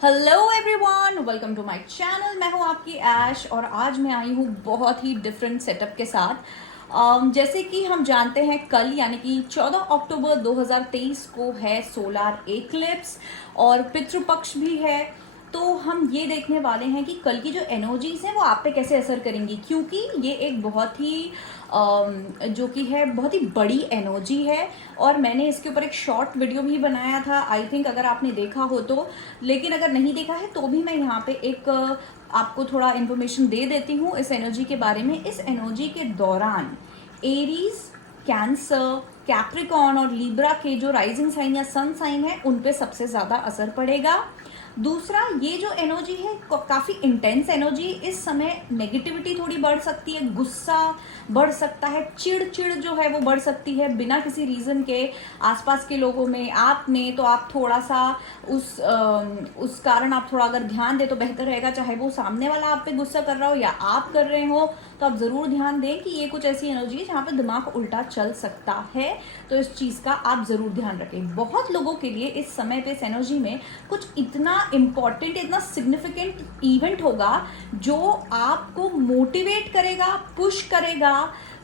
Hello everyone, welcome to my channel. मैं हूं आपकी ऐश और आज मैं आई हूं बहुत ही डिफरेंट सेटअप के साथ। जैसे कि हम जानते हैं कल यानी कि 14 अक्टूबर 2023 को है सोलार एक्लिप्स और पितृपक्ष भी है। तो हम ये देखने वाले हैं कि कल की जो एनर्जीज हैं वो आप पे कैसे असर करेंगी, क्योंकि ये एक बहुत ही जो कि है बहुत ही बड़ी एनर्जी है। और मैंने इसके ऊपर एक शॉर्ट वीडियो भी बनाया था, आई थिंक अगर आपने देखा हो तो। लेकिन अगर नहीं देखा है तो भी मैं यहाँ पे एक आपको थोड़ा इन्फॉर्मेशन दे देती हूँ इस एनर्जी के बारे में। इस एनर्जी के दौरान एरीज, कैंसर, कैप्रिकॉर्न और लिब्रा के जो राइजिंग साइन या सन साइन है उन पे सबसे ज़्यादा असर पड़ेगा। दूसरा, ये जो एनर्जी है काफ़ी इंटेंस एनर्जी। इस समय नेगेटिविटी थोड़ी बढ़ सकती है, गुस्सा बढ़ सकता है, चिड़ जो है वो बढ़ सकती है बिना किसी रीज़न के आसपास के लोगों में, आप में। तो आप थोड़ा सा उस कारण आप थोड़ा अगर ध्यान दे तो बेहतर रहेगा, चाहे वो सामने वाला आप पे गुस्सा कर रहा हो या आप कर रहे हो। तो आप ज़रूर ध्यान दें कि ये कुछ ऐसी एनर्जी है जहाँ पे दिमाग उल्टा चल सकता है, तो इस चीज़ का आप ज़रूर ध्यान रखें। बहुत लोगों के लिए इस समय पे इस एनर्जी में कुछ इतना इम्पॉर्टेंट, इतना सिग्निफिकेंट इवेंट होगा जो आपको मोटिवेट करेगा, पुश करेगा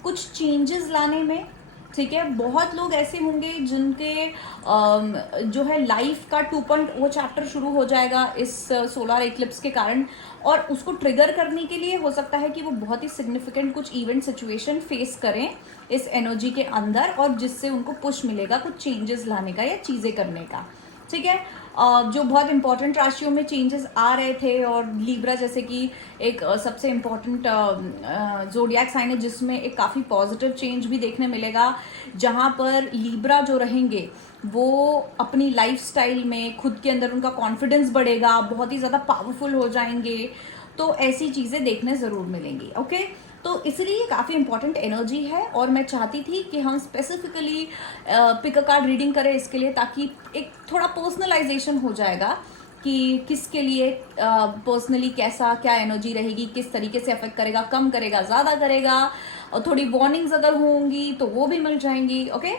कुछ चेंजेस लाने में। ठीक है, बहुत लोग ऐसे होंगे जिनके जो है लाइफ का 2.0 चैप्टर शुरू हो जाएगा इस सोलर एक्लिप्स के कारण, और उसको ट्रिगर करने के लिए हो सकता है कि वो बहुत ही सिग्निफिकेंट कुछ इवेंट सिचुएशन फेस करें इस एनर्जी के अंदर, और जिससे उनको पुश मिलेगा कुछ चेंजेस लाने का या चीज़ें करने का। ठीक है, जो बहुत इंपॉर्टेंट राशियों में चेंजेस आ रहे थे, और लीब्रा जैसे कि एक सबसे इम्पॉर्टेंट जोडियाक साइन है जिसमें एक काफ़ी पॉजिटिव चेंज भी देखने मिलेगा, जहाँ पर लीब्रा जो रहेंगे वो अपनी लाइफस्टाइल में खुद के अंदर उनका कॉन्फिडेंस बढ़ेगा, बहुत ही ज़्यादा पावरफुल हो जाएंगे। तो ऐसी चीज़ें देखने ज़रूर मिलेंगी। ओके, तो इसलिए काफ़ी इंपॉर्टेंट एनर्जी है और मैं चाहती थी कि हम specifically pick a card reading करें इसके लिए, ताकि एक थोड़ा पर्सनलाइजेशन हो जाएगा कि किसके लिए पर्सनली कैसा क्या एनर्जी रहेगी, किस तरीके से अफेक्ट करेगा, कम करेगा, ज़्यादा करेगा, और थोड़ी वार्निंग्स अगर होंगी तो वो भी मिल जाएंगी। ओके,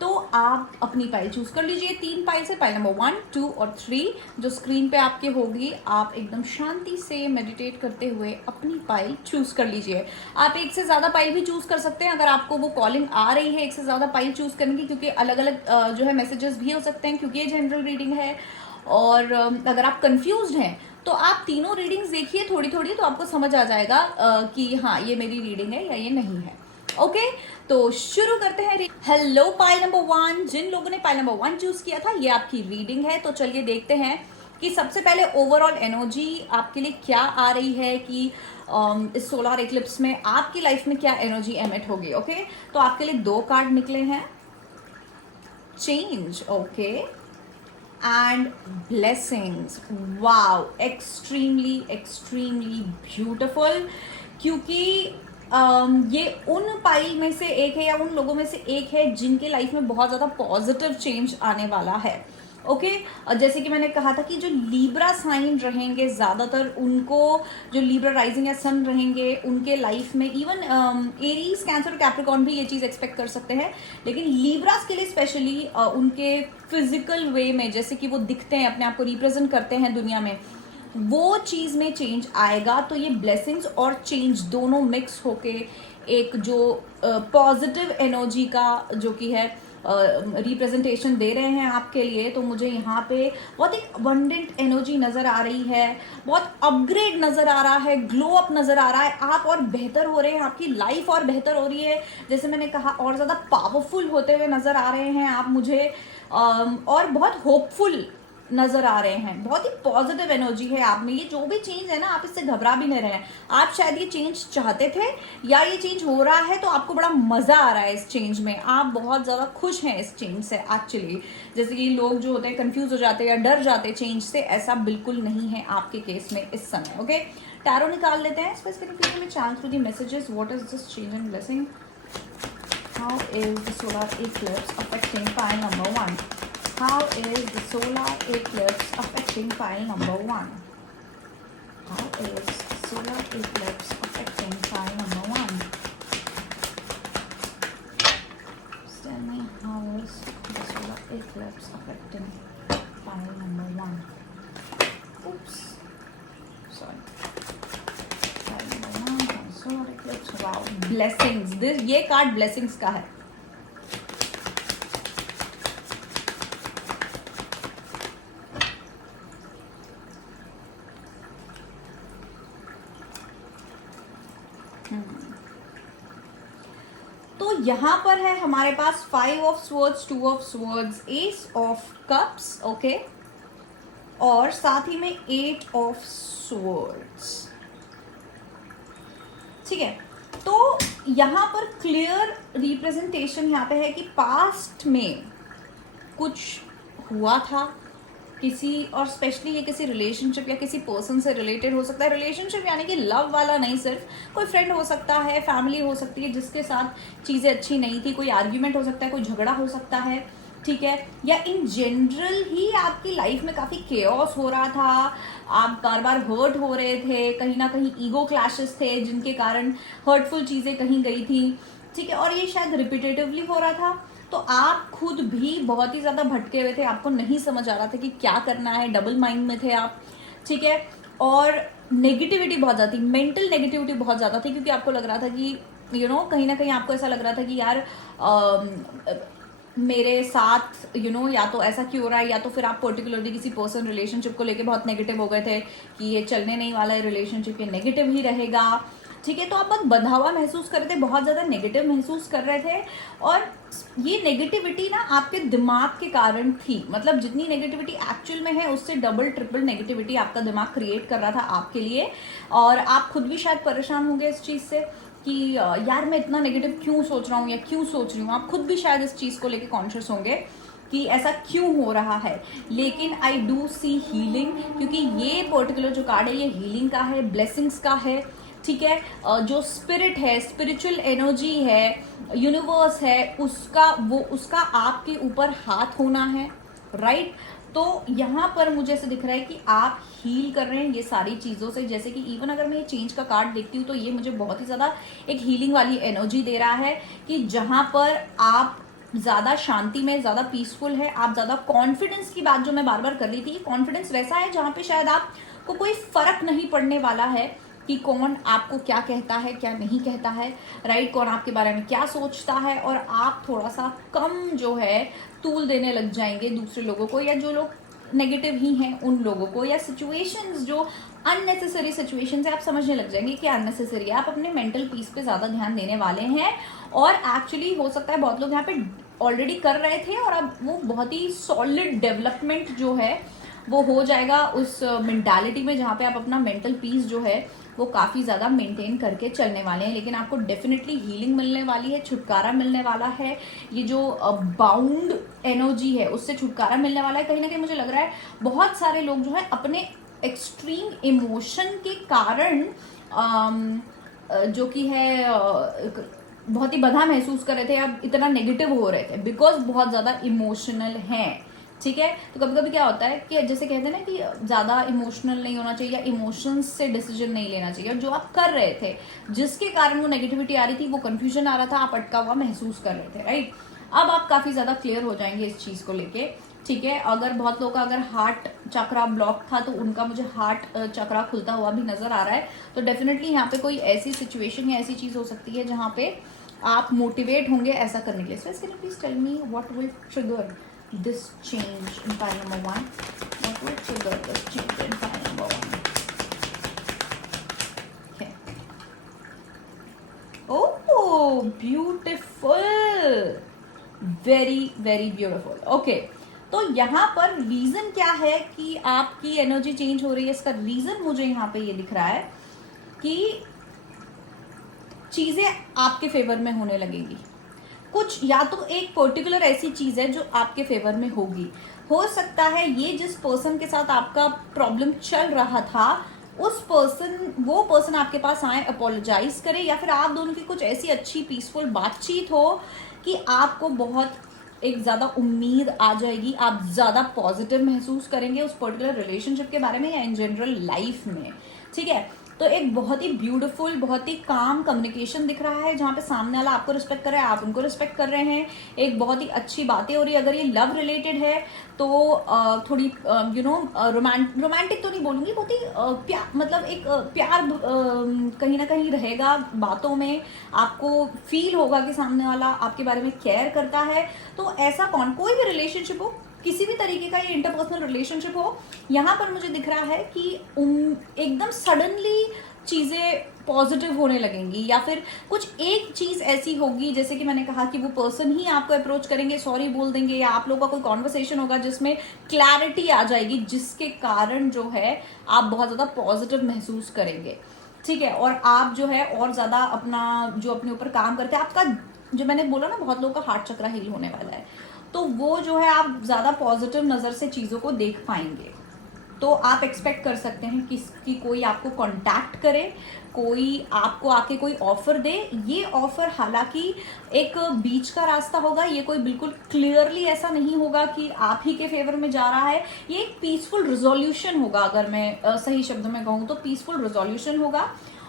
तो आप अपनी पाइल चूज कर लीजिए। 3 पाइल से, पाइल नंबर 1, 2 और 3 जो स्क्रीन पे आपके होगी, आप एकदम शांति से मेडिटेट करते हुए अपनी पाइल चूज कर लीजिए। आप एक से ज़्यादा पाइल भी चूज कर सकते हैं अगर आपको वो कॉलिंग आ रही है एक से ज़्यादा पाइल चूज करने की, क्योंकि अलग अलग जो है मैसेजेस भी हो सकते हैं, क्योंकि ये जनरल रीडिंग है। और अगर आप कंफ्यूज्ड हैं तो आप तीनों रीडिंग्स देखिए थोड़ी थोड़ी, तो आपको समझ आ जाएगा कि हाँ ये मेरी रीडिंग है या ये नहीं है। ओके, तो शुरू करते हैं। हेलो पाइल नंबर 1, जिन लोगों ने पाइल नंबर 1 चूज किया था, ये आपकी रीडिंग है। तो चलिए देखते हैं कि सबसे पहले ओवरऑल एनर्जी आपके लिए क्या आ रही है, कि इस सोलर एक्लिप्स में आपकी लाइफ में क्या एनर्जी एमिट होगी। ओके, तो आपके लिए 2 कार्ड निकले हैं, change, okay, and blessings. Wow, extremely extremely beautiful. क्योंकि ये उन पाइल में से एक है या उन लोगों में से एक है जिनके लाइफ में बहुत ज़्यादा पॉजिटिव चेंज आने वाला है। ओके, जैसे कि मैंने कहा था कि जो लीब्रा साइन रहेंगे ज़्यादातर, उनको जो लीब्रा राइजिंग या सन रहेंगे उनके लाइफ में, इवन एरीज, कैंसर और कैप्रिकॉर्न भी ये चीज़ एक्सपेक्ट कर सकते हैं, लेकिन लीब्रास के लिए स्पेशली उनके फिजिकल वे में, जैसे कि वो दिखते हैं, अपने आप को रिप्रेजेंट करते हैं दुनिया में, वो चीज़ में चेंज आएगा। तो ये ब्लेसिंग्स और चेंज दोनों मिक्स होके एक जो पॉजिटिव एनर्जी का जो कि है रिप्रेजेंटेशन दे रहे हैं आपके लिए। तो मुझे यहाँ पे बहुत एक अबंडेंट एनर्जी नज़र आ रही है, बहुत अपग्रेड नज़र आ रहा है, ग्लो अप नज़र आ रहा है, आप और बेहतर हो रहे हैं, आपकी लाइफ और बेहतर हो रही है, जैसे मैंने कहा और ज़्यादा पावरफुल होते हुए नज़र आ रहे हैं आप मुझे, और बहुत होपफुल नजर आ रहे हैं। बहुत ही पॉजिटिव एनर्जी है आप में। ये जो भी चेंज है ना, आप इससे घबरा भी नहीं रहे हैं। आप शायद ये चेंज चाहते थे या ये चेंज हो रहा है तो आपको बड़ा मजा आ रहा है इस चेंज में, आप बहुत ज्यादा खुश हैं इस चेंज से एक्चुअली। जैसे कि लोग जो होते हैं कंफ्यूज हो जाते हैं या डर जाते हैं चेंज से, ऐसा बिल्कुल नहीं है आपके केस में इस समय। ओके, टैरो निकाल लेते हैं। स्पेसिफिकली में channel through the messages, what is this change and blessing, how is the solar eclipse affecting pile number 1? How is the solar eclipse affecting pile number 1? How is solar eclipse affecting pile number 1? Tell me, how is the solar eclipse affecting pile number 1? Blessings, ये card blessings का है। तो यहां पर है हमारे पास 5 of swords, 2 of swords, S of cups, okay, और साथ ही में 8 ऑफ स्वर्ड्स। ठीक है, तो यहां पर क्लियर रिप्रेजेंटेशन यहां पे है कि पास्ट में कुछ हुआ था किसी, और स्पेशली ये किसी रिलेशनशिप या किसी पर्सन से रिलेटेड हो सकता है। रिलेशनशिप यानी कि लव वाला नहीं, सिर्फ कोई फ्रेंड हो सकता है, फैमिली हो सकती है जिसके साथ चीज़ें अच्छी नहीं थी, कोई आर्ग्यूमेंट हो सकता है, कोई झगड़ा हो सकता है, ठीक है, या इन जनरल ही आपकी लाइफ में काफ़ी केओस हो रहा था, आप बार बार हर्ट हो रहे थे, कहीं ना कहीं ईगो क्लैशेस थे जिनके कारण हर्टफुल चीज़ें कहीं गई थी, ठीक है, और ये शायद रिपीटेटिवली हो रहा था। तो आप खुद भी बहुत ही ज़्यादा भटके हुए थे, आपको नहीं समझ आ रहा था कि क्या करना है, डबल माइंड में थे आप, ठीक है, और नेगेटिविटी बहुत ज़्यादा थी, मेंटल नेगेटिविटी बहुत ज़्यादा थी, क्योंकि आपको लग रहा था कि कहीं ना कहीं आपको ऐसा लग रहा था कि यार मेरे साथ या तो ऐसा क्यों हो रहा है, या तो फिर आप पर्टिकुलरली किसी पर्सन रिलेशनशिप को लेके बहुत नेगेटिव हो गए थे कि ये चलने नहीं वाला है रिलेशनशिप, ये नेगेटिव ही रहेगा, ठीक है, तो आप बहुत बंधा हुआ महसूस कर रहे थे, बहुत ज़्यादा नेगेटिव महसूस कर रहे थे, और ये नेगेटिविटी ना आपके दिमाग के कारण थी, मतलब जितनी नेगेटिविटी एक्चुअल में है उससे डबल ट्रिपल नेगेटिविटी आपका दिमाग क्रिएट कर रहा था आपके लिए, और आप खुद भी शायद परेशान होंगे इस चीज़ से कि यार मैं इतना नेगेटिव क्यों सोच रहा हूँ या क्यों सोच रही हूँ, आप खुद भी शायद इस चीज़ को लेके कॉन्शियस होंगे कि ऐसा क्यों हो रहा है। लेकिन आई डू सी हीलिंग, क्योंकि ये पर्टिकुलर जो कार्ड है ये हीलिंग का है, ब्लेसिंग्स का है, ठीक है, जो स्पिरिट है, स्पिरिचुअल एनर्जी है, यूनिवर्स है, उसका आपके ऊपर हाथ होना है, राइट। तो यहाँ पर मुझे ऐसे दिख रहा है कि आप हील कर रहे हैं ये सारी चीज़ों से, जैसे कि इवन अगर मैं ये चेंज का कार्ड देखती हूँ तो ये मुझे बहुत ही ज़्यादा एक हीलिंग वाली एनर्जी दे रहा है कि जहाँ पर आप ज़्यादा शांति में, ज़्यादा पीसफुल है, आप ज़्यादा कॉन्फिडेंस की बात जो मैं बार बार कर रही थी, कॉन्फिडेंस वैसा है जहाँ पे शायद आपको कोई फर्क नहीं पड़ने वाला है कि कौन आपको क्या कहता है, क्या नहीं कहता है, राइट, कौन आपके बारे में क्या सोचता है, और आप थोड़ा सा कम जो है तूल देने लग जाएंगे दूसरे लोगों को, या जो लोग नेगेटिव ही हैं उन लोगों को, या सिचुएशंस जो अननेसेसरी सिचुएशंस है आप समझने लग जाएंगे कि अननेसेसरी है, आप अपने मेंटल पीस पे ज़्यादा ध्यान देने वाले हैं, और एक्चुअली हो सकता है बहुत लोग यहाँ पे ऑलरेडी कर रहे थे और अब वो बहुत ही सॉलिड डेवलपमेंट जो है वो हो जाएगा उस मेंटालिटी में जहाँ पे आप अपना मेंटल पीस जो है वो काफ़ी ज़्यादा मेंटेन करके चलने वाले हैं। लेकिन आपको डेफिनेटली हीलिंग मिलने वाली है, छुटकारा मिलने वाला है, ये जो बाउंड एनर्जी है उससे छुटकारा मिलने वाला है। कहीं ना कहीं मुझे लग रहा है बहुत सारे लोग जो है अपने एक्सट्रीम इमोशन के कारण जो कि है बहुत ही बंधा महसूस कर रहे थे, अब इतना नेगेटिव हो रहे थे बिकॉज बहुत ज़्यादा इमोशनल हैं, ठीक है। तो कभी कभी क्या होता है कि जैसे कहते हैं ना कि ज़्यादा इमोशनल नहीं होना चाहिए या इमोशंस से डिसीजन नहीं लेना चाहिए, और जो आप कर रहे थे जिसके कारण वो नेगेटिविटी आ रही थी, वो कंफ्यूजन आ रहा था, आप अटका हुआ महसूस कर रहे थे, राइट। अब आप काफ़ी ज़्यादा क्लियर हो जाएंगे इस चीज़ को लेके, ठीक है। अगर बहुत लोगों का अगर हार्ट चक्रा ब्लॉक था तो उनका मुझे हार्ट चक्रा खुलता हुआ भी नज़र आ रहा है। तो डेफिनेटली यहाँ पे कोई ऐसी सिचुएशन या ऐसी चीज़ हो सकती है जहाँ पे आप मोटिवेट होंगे ऐसा करने के लिए। So can you please tell me what will trigger this change in pile number 1? What will trigger this change in pile number 1? Okay. Oh, beautiful, very very beautiful. Okay, तो यहाँ पर रीजन क्या है कि आपकी एनर्जी चेंज हो रही है? इसका रीजन मुझे यहाँ पे ये दिख रहा है कि चीजें आपके फेवर में होने लगेंगी। कुछ या तो एक पर्टिकुलर ऐसी चीज है जो आपके फेवर में होगी। हो सकता है ये जिस पर्सन के साथ आपका प्रॉब्लम चल रहा था वो पर्सन आपके पास आए, अपोलोजाइज करे, या फिर आप दोनों की कुछ ऐसी अच्छी पीसफुल बातचीत हो कि आपको बहुत एक ज़्यादा उम्मीद आ जाएगी, आप ज़्यादा पॉजिटिव महसूस करेंगे उस पर्टिकुलर रिलेशनशिप के बारे में या इन जनरल लाइफ में, ठीक है। तो एक बहुत ही ब्यूटीफुल, बहुत ही काम कम्युनिकेशन दिख रहा है, जहाँ पे सामने वाला आपको रिस्पेक्ट कर रहा है, आप उनको रिस्पेक्ट कर रहे हैं, एक बहुत ही अच्छी बातें हो रही है। अगर ये लव रिलेटेड है तो थोड़ी रोमांटिक तो नहीं बोलूँगी, बहुत ही मतलब एक प्यार कहीं ना कहीं रहेगा बातों में, आपको फील होगा कि सामने वाला आपके बारे में केयर करता है। तो ऐसा कोई भी रिलेशनशिप हो, किसी भी तरीके का ये इंटरपर्सनल रिलेशनशिप हो, यहाँ पर मुझे दिख रहा है कि एकदम सडनली चीज़ें पॉजिटिव होने लगेंगी, या फिर कुछ एक चीज़ ऐसी होगी, जैसे कि मैंने कहा कि वो पर्सन ही आपको अप्रोच करेंगे, सॉरी बोल देंगे, या आप लोगों का कोई कॉन्वर्सेशन होगा जिसमें क्लैरिटी आ जाएगी, जिसके कारण जो है आप बहुत ज़्यादा पॉजिटिव महसूस करेंगे। ठीक है, और आप जो है और ज़्यादा अपना जो अपने ऊपर काम करते हैं, आपका जो मैंने बोला ना बहुत लोगों का हार्ट चक्र हील होने वाला है, तो वो जो है आप ज़्यादा पॉजिटिव नज़र से चीज़ों को देख पाएंगे। तो आप एक्सपेक्ट कर सकते हैं कि कोई आपको कांटेक्ट करे, कोई आपको आके कोई ऑफर दे। ये ऑफर हालांकि एक बीच का रास्ता होगा, ये कोई बिल्कुल क्लियरली ऐसा नहीं होगा कि आप ही के फेवर में जा रहा है। ये एक पीसफुल रिजोल्यूशन होगा, अगर मैं सही शब्दों में कहूँ तो पीसफुल रिजोल्यूशन होगा,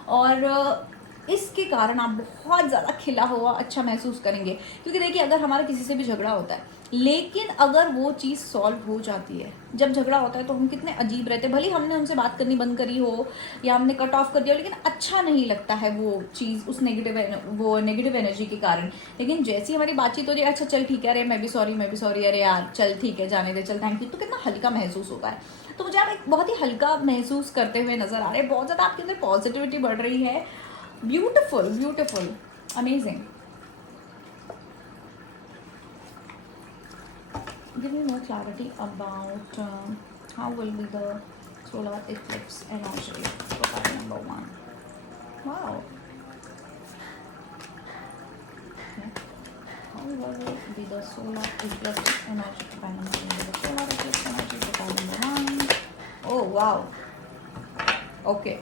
और इसके कारण आप बहुत ज़्यादा खिला हुआ अच्छा महसूस करेंगे। क्योंकि देखिए, अगर हमारा किसी से भी झगड़ा होता है, लेकिन अगर वो चीज़ सॉल्व हो जाती है, जब झगड़ा होता है तो हम कितने अजीब रहते हैं, भले हमने उनसे बात करनी बंद करी हो या हमने कट ऑफ कर दिया, लेकिन अच्छा नहीं लगता है वो चीज़ उस नेगेटिव एनर्जी के कारण। लेकिन जैसी हमारी बातचीत हो रही है, अच्छा चल ठीक है, अरे मैं भी सॉरी, अरे यार चल ठीक है, जाने दे, चल थैंक यू, तो कितना हल्का महसूस होता है। तो मुझे आप एक बहुत ही हल्का महसूस करते हुए नजर आ रहे हैं, बहुत ज़्यादा आपके अंदर पॉजिटिविटी बढ़ रही है। Beautiful, amazing. Give me more clarity about how will be the solar eclipse energy for card number 1. Wow. Okay. How will be the solar eclipse energy for card number 1? The solar eclipse energy for card number 1. Oh wow. Okay.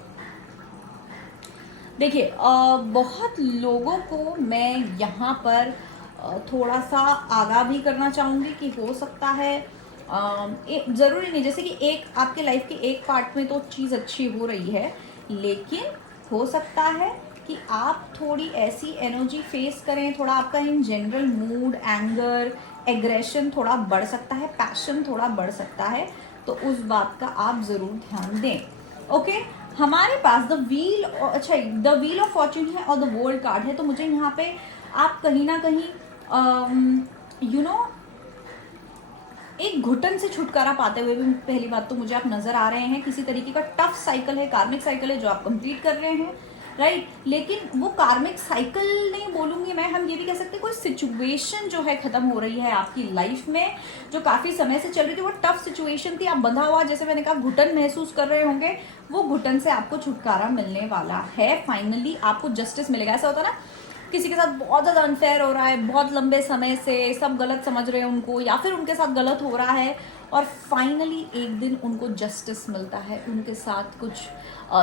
देखिए, बहुत लोगों को मैं यहाँ पर थोड़ा सा आगाह भी करना चाहूँगी कि हो सकता है ज़रूरी नहीं, जैसे कि एक आपके लाइफ के एक पार्ट में तो चीज़ अच्छी हो रही है, लेकिन हो सकता है कि आप थोड़ी ऐसी एनर्जी फेस करें, थोड़ा आपका in general mood, anger, aggression थोड़ा बढ़ सकता है, पैशन थोड़ा बढ़ सकता है, तो उस बात का आप ज़रूर ध्यान दें। ओके, हमारे पास द व्हील ऑफ फॉर्च्यून है और द वर्ल्ड कार्ड है। तो मुझे यहाँ पे आप कहीं ना कहीं एक घुटन से छुटकारा पाते हुए भी पहली बात तो मुझे आप नजर आ रहे हैं। किसी तरीके का टफ साइकिल है, कार्मिक साइकिल है जो आप कंप्लीट कर रहे हैं, राइट। लेकिन वो कार्मिक साइकिल नहीं बोलूंगी मैं, हम ये भी कह सकते हैं कोई सिचुएशन जो है खत्म हो रही है आपकी लाइफ में, जो काफी समय से चल रही थी, वो टफ सिचुएशन थी, आप बंधा हुआ, जैसे मैंने कहा, घुटन महसूस कर रहे होंगे, वो घुटन से आपको छुटकारा मिलने वाला है। फाइनली आपको जस्टिस मिलेगा। ऐसा होता है ना, किसी के साथ बहुत ज़्यादा अनफेयर हो रहा है, बहुत लंबे समय से सब गलत समझ रहे हैं उनको, या फिर उनके साथ गलत हो रहा है, और फाइनली एक दिन उनको जस्टिस मिलता है, उनके साथ कुछ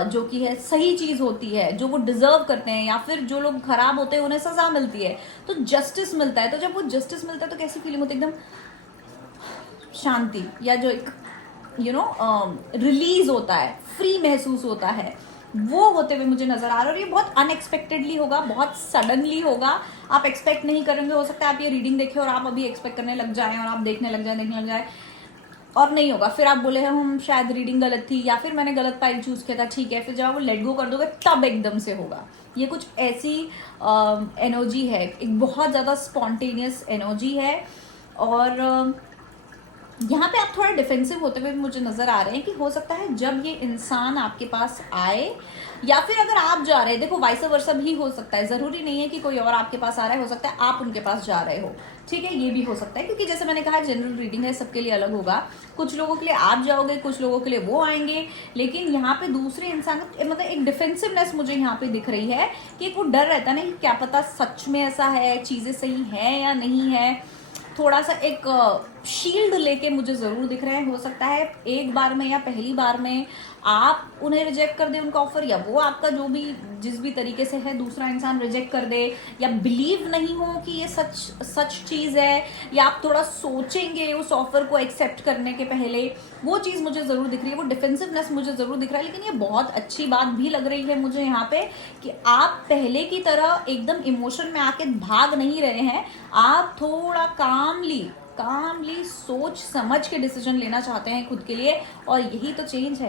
जो कि है सही चीज़ होती है, जो वो डिजर्व करते हैं, या फिर जो लोग खराब होते हैं उन्हें सजा मिलती है, तो जस्टिस मिलता है। तो जब वो जस्टिस मिलता है तो कैसी फीलिंग होती है? एकदम शांति, या जो एक रिलीज होता है, फ्री महसूस होता है, वो होते हुए मुझे नजर आ रहा है। और ये बहुत अनएक्सपेक्टेडली होगा, बहुत सडनली होगा, आप एक्सपेक्ट नहीं करेंगे। हो सकता है आप ये रीडिंग देखें और आप अभी एक्सपेक्ट करने लग जाएं, और आप देखने लग जाए और नहीं होगा, फिर आप बोले हम शायद रीडिंग गलत थी, या फिर मैंने गलत पाइल चूज किया था, ठीक है, फिर जब आप वो लेट गो कर दोगे तब एकदम से होगा। ये कुछ ऐसी एनर्जी है, एक बहुत ज़्यादा स्पॉन्टेनियस एनर्जी है, और यहाँ पे आप थोड़ा डिफेंसिव होते हुए मुझे नजर आ रहे हैं कि हो सकता है जब ये इंसान आपके पास आए, या फिर अगर आप जा रहे हैं, देखो वाइस वर्सा भी हो सकता है, जरूरी नहीं है कि कोई और आपके पास आ रहा है, हो सकता है आप उनके पास जा रहे हो, ठीक है, ये भी हो सकता है। क्योंकि जैसे मैंने कहा जनरल रीडिंग है, सबके लिए अलग होगा, कुछ लोगों के लिए आप जाओगे, कुछ लोगों के लिए वो आएंगे, लेकिन यहाँ पे दूसरे इंसान मतलब एक डिफेंसिवनेस मुझे यहाँ पे दिख रही है कि एक वो डर रहता है ना कि क्या पता सच में ऐसा है, चीजें सही है या नहीं है, थोड़ा सा एक शील्ड लेके मुझे जरूर दिख रहे हैं। हो सकता है एक बार में या पहली बार में आप उन्हें रिजेक्ट कर दे उनका ऑफर, या वो आपका जो भी जिस भी तरीके से है दूसरा इंसान रिजेक्ट कर दे, या बिलीव नहीं हो कि ये सच चीज है, या आप थोड़ा सोचेंगे उस ऑफर को एक्सेप्ट करने के पहले, वो चीज मुझे जरूर दिख रही है, वो डिफेंसिवनेस मुझे जरूर दिख रहा है। लेकिन ये बहुत अच्छी बात भी लग रही है मुझे यहाँ पे कि आप पहले की तरह एकदम इमोशन में आके भाग नहीं रहे हैं, आप थोड़ा कामली सोच समझ के डिसीजन लेना चाहते हैं खुद के लिए। और यही तो चेंज